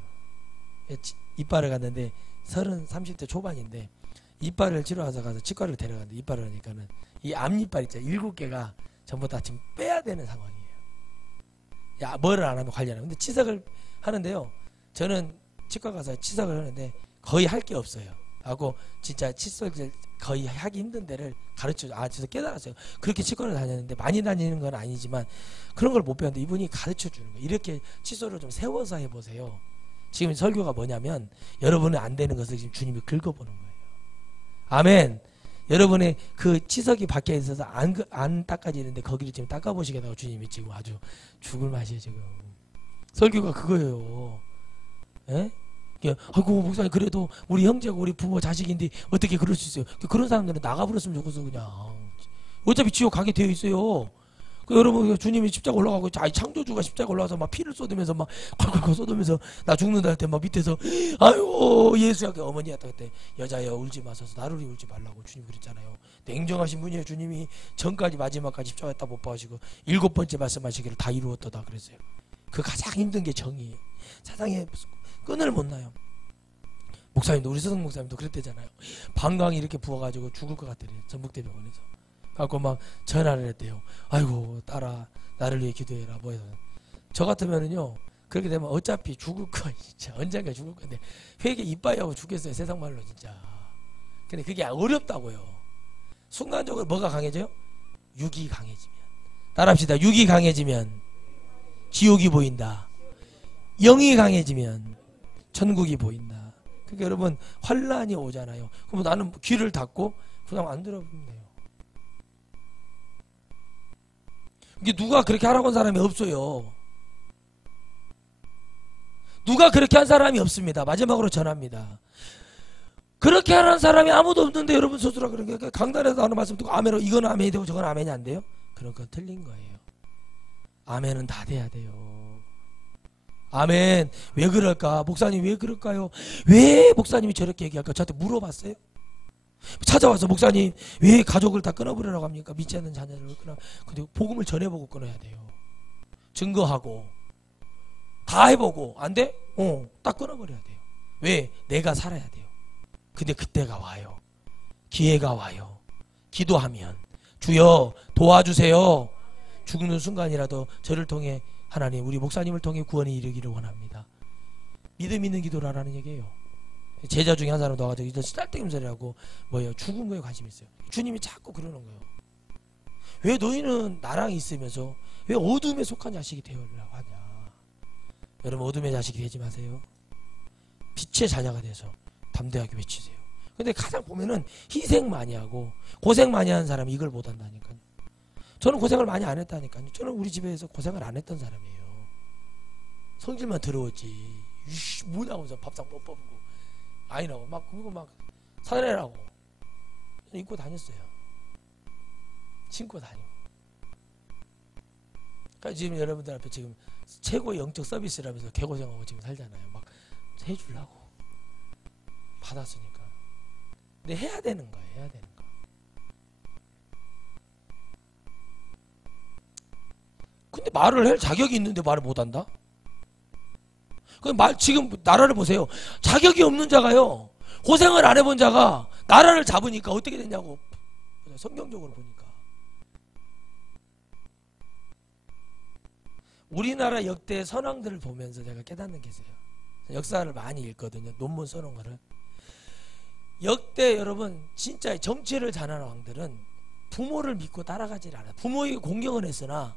이빨을 갔는데 30대 초반인데 이빨을 치료하러 가서 치과를 데려갔는데 이빨을 하니까는 이 앞니빨 있죠. 7개가 전부 다 지금 빼야 되는 상황이에요. 야, 뭐를 안 하면 관리하는. 근데 치석을 하는데요. 저는 치과 가서 치석을 하는데 거의 할 게 없어요. 하고 진짜 칫솔질 거의 하기 힘든 데를 가르쳐줘. 진짜 깨달았어요. 그렇게 치과를 다녔는데 많이 다니는 건 아니지만 그런 걸 못 배웠는데 이분이 가르쳐 주는 거예요. 이렇게 칫솔을 좀 세워서 해보세요. 지금 설교가 뭐냐면 여러분은 안 되는 것을 지금 주님이 긁어보는 거예요. 아멘. 여러분의 그 치석이 밖에 있어서 안 닦아지는데 거기를 지금 닦아보시겠다고 주님이 지금 아주 죽을 맛이에요 지금. 설교가 그거예요. 예? 아이고 목사님 그래도 우리 형제고 우리 부모 자식인데 어떻게 그럴 수 있어요? 그런 사람들은 나가버렸으면 좋겠어 그냥. 어차피 지옥 가게 되어 있어요. 그 여러분 주님이 십자가 올라가고 창조주가 십자가 올라가서 막 피를 쏟으면서 막 콸콸콸 쏟으면서 나 죽는다 할 때 막 밑에서 아유 예수야 그 어머니였다 그때 여자여 울지 마소서 나를 울지 말라고 주님 그랬잖아요. 냉정하신 분이에요. 주님이 전까지 마지막까지 십자가에 딱 못 박으시고 7번째 말씀하시기를 다 이루었다다 그랬어요. 그 가장 힘든 게 정의예요. 사상에 끈을 못 놔요. 목사님도 우리 서성 목사님도 그랬대잖아요. 방광이 이렇게 부어가지고 죽을 것 같대요. 전북대병원에서. 갖고 막 전화를 했대요. 아이고 딸아 나를 위해 기도해라 뭐 해서. 저 같으면은요 그렇게 되면 어차피 죽을 거야 진짜 언젠가 죽을 건데 회개 이빠이 하고 죽겠어요 세상 말로 진짜. 근데 그게 어렵다고요. 순간적으로 뭐가 강해져요? 육이 강해지면. 따라합시다. 육이 강해지면 지옥이 보인다. 영이 강해지면 천국이 보인다. 그러니까 여러분 환란이 오잖아요. 그럼 나는 귀를 닫고 그냥 안 들어보면 돼요. 이게 누가 그렇게 하라고 한 사람이 없어요. 누가 그렇게 한 사람이 없습니다. 마지막으로 전합니다. 그렇게 하는 사람이 아무도 없는데 여러분 스스로 그러니까 강단에서 하는 말씀 듣고 아멘으로 이건 아멘이 되고 저건 아멘이 안 돼요? 그런 건 틀린 거예요. 아멘은 다 돼야 돼요. 아멘. 왜 그럴까? 목사님 왜 그럴까요? 왜 목사님이 저렇게 얘기할까? 저한테 물어봤어요? 찾아와서 목사님 왜 가족을 다 끊어버리라고 합니까? 믿지 않는 자녀를 끊어. 근데 복음을 전해보고 끊어야 돼요. 증거하고 다 해보고 안 돼? 딱 끊어버려야 돼요. 왜? 내가 살아야 돼요. 근데 그때가 와요. 기회가 와요. 기도하면 주여 도와주세요. 죽는 순간이라도 저를 통해 하나님 우리 목사님을 통해 구원이 이르기를 원합니다. 믿음 있는 기도를 하라는 얘기예요. 제자 중에 한 사람 나와가지고 이제 쌀뜨김 소리하고 뭐예요? 죽은 거에 관심이 있어요. 주님이 자꾸 그러는 거예요. 왜 너희는 나랑 있으면서 왜 어둠에 속한 자식이 되으려고 하냐. 여러분 어둠의 자식이 되지 마세요. 빛의 자녀가 돼서 담대하게 외치세요. 근데 가장 보면은 희생 많이 하고 고생 많이 하는 사람이 이걸 못 한다니까요. 저는 고생을 많이 안 했다니까요. 저는 우리 집에서 고생을 안 했던 사람이에요. 성질만 더러웠지. 뭐냐고 해서 밥상 못 뽑고 아니라고 막 그리고 막 사내라고 입고 다녔어요. 신고 다니고. 그러니까 지금 여러분들 앞에 지금 최고의 영적 서비스라면서 개고생하고 지금 살잖아요. 막 해주려고 받았으니까. 근데 해야 되는 거예요. 해야 되는 거. 근데 말을 할 자격이 있는데 말을 못한다? 지금 나라를 보세요. 자격이 없는 자가요. 고생을 안 해본 자가 나라를 잡으니까 어떻게 되냐고. 성경적으로 보니까. 우리나라 역대 선왕들을 보면서 제가 깨닫는 게 있어요. 역사를 많이 읽거든요. 논문 써놓은 거를. 역대 여러분 진짜 정치를 잘하는 왕들은 부모를 믿고 따라가질 않아요. 부모에게 공경을 했으나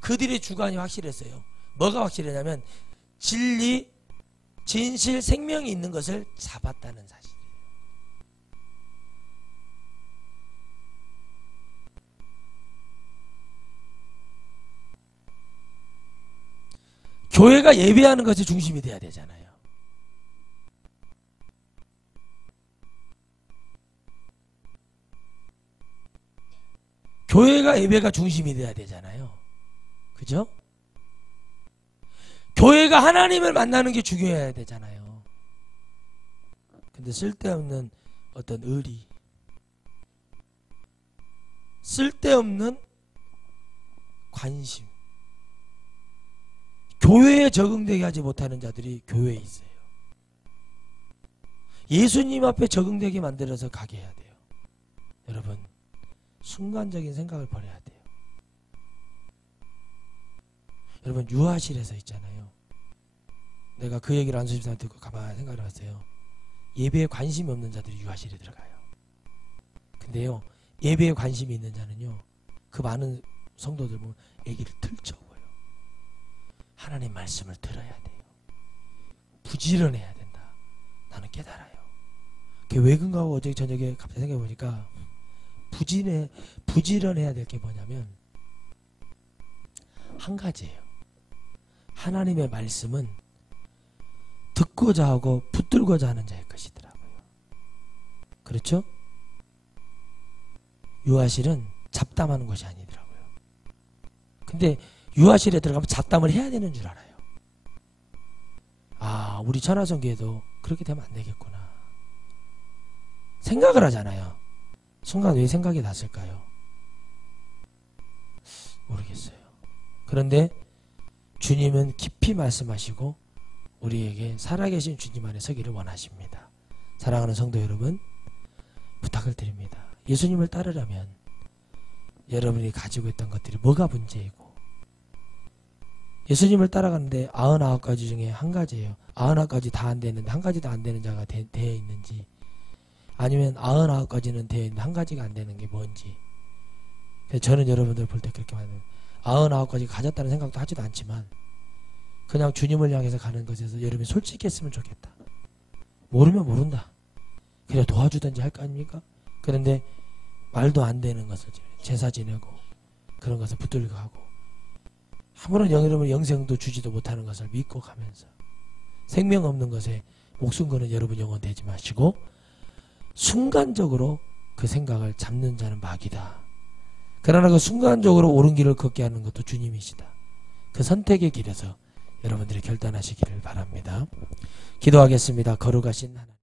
그들의 주관이 확실했어요. 뭐가 확실했냐면 진리, 진실, 생명이 있는 것을 잡았다는 사실이에요. 교회가 예배하는 것이 중심이 돼야 되잖아요. 교회가 예배가 중심이 돼야 되잖아요. 그죠? 교회가 하나님을 만나는 게 중요해야 되잖아요. 근데 쓸데없는 어떤 의리, 쓸데없는 관심, 교회에 적응되게 하지 못하는 자들이 교회에 있어요. 예수님 앞에 적응되게 만들어서 가게 해야 돼요. 여러분 순간적인 생각을 버려야 돼요. 여러분 유아실에서 있잖아요. 내가 그 얘기를 안수집사한테 듣고 가만히 생각을 해봤어요. 예배에 관심이 없는 자들이 유아실에 들어가요. 근데요 예배에 관심이 있는 자는요 그 많은 성도들 보면 애기를 들쳐버려. 하나님 말씀을 들어야 돼요. 부지런해야 된다. 나는 깨달아요. 외근가고 어제 저녁에 갑자기 생각해보니까 부지런해야 될 게 뭐냐면 한 가지예요. 하나님의 말씀은 듣고자 하고 붙들고자 하는 자의 것이더라고요. 그렇죠? 유아실은 잡담하는 것이 아니더라고요. 근데 유아실에 들어가면 잡담을 해야 되는 줄 알아요. 아, 우리 천하성교회도 그렇게 되면 안 되겠구나. 생각을 하잖아요. 순간 왜 생각이 났을까요? 모르겠어요. 그런데 주님은 깊이 말씀하시고 우리에게 살아계신 주님 안에 서기를 원하십니다. 사랑하는 성도 여러분, 부탁을 드립니다. 예수님을 따르려면 여러분이 가지고 있던 것들이 뭐가 문제이고, 예수님을 따라가는데 99가지 중에 한 가지예요. 99가지 다 안 되는데 한 가지도 안 되는 자가 되어 있는지, 아니면 99가지는 되어 있는데 한 가지가 안 되는 게 뭔지. 저는 여러분들 볼 때 그렇게 말합니다. 99가지 가졌다는 생각도 하지도 않지만 그냥 주님을 향해서 가는 것에서 여러분이 솔직했으면 좋겠다. 모르면 모른다. 그냥 도와주든지 할 거 아닙니까? 그런데 말도 안 되는 것을 제사 지내고 그런 것을 붙들고 가고 아무런 여러분 영생도 주지도 못하는 것을 믿고 가면서 생명 없는 것에 목숨 거는 여러분 영혼 되지 마시고 순간적으로 그 생각을 잡는 자는 마귀다. 그러나 그 순간적으로 옳은 길을 걷게 하는 것도 주님이시다. 그 선택의 길에서 여러분들이 결단하시기를 바랍니다. 기도하겠습니다. 거룩하신 하나님.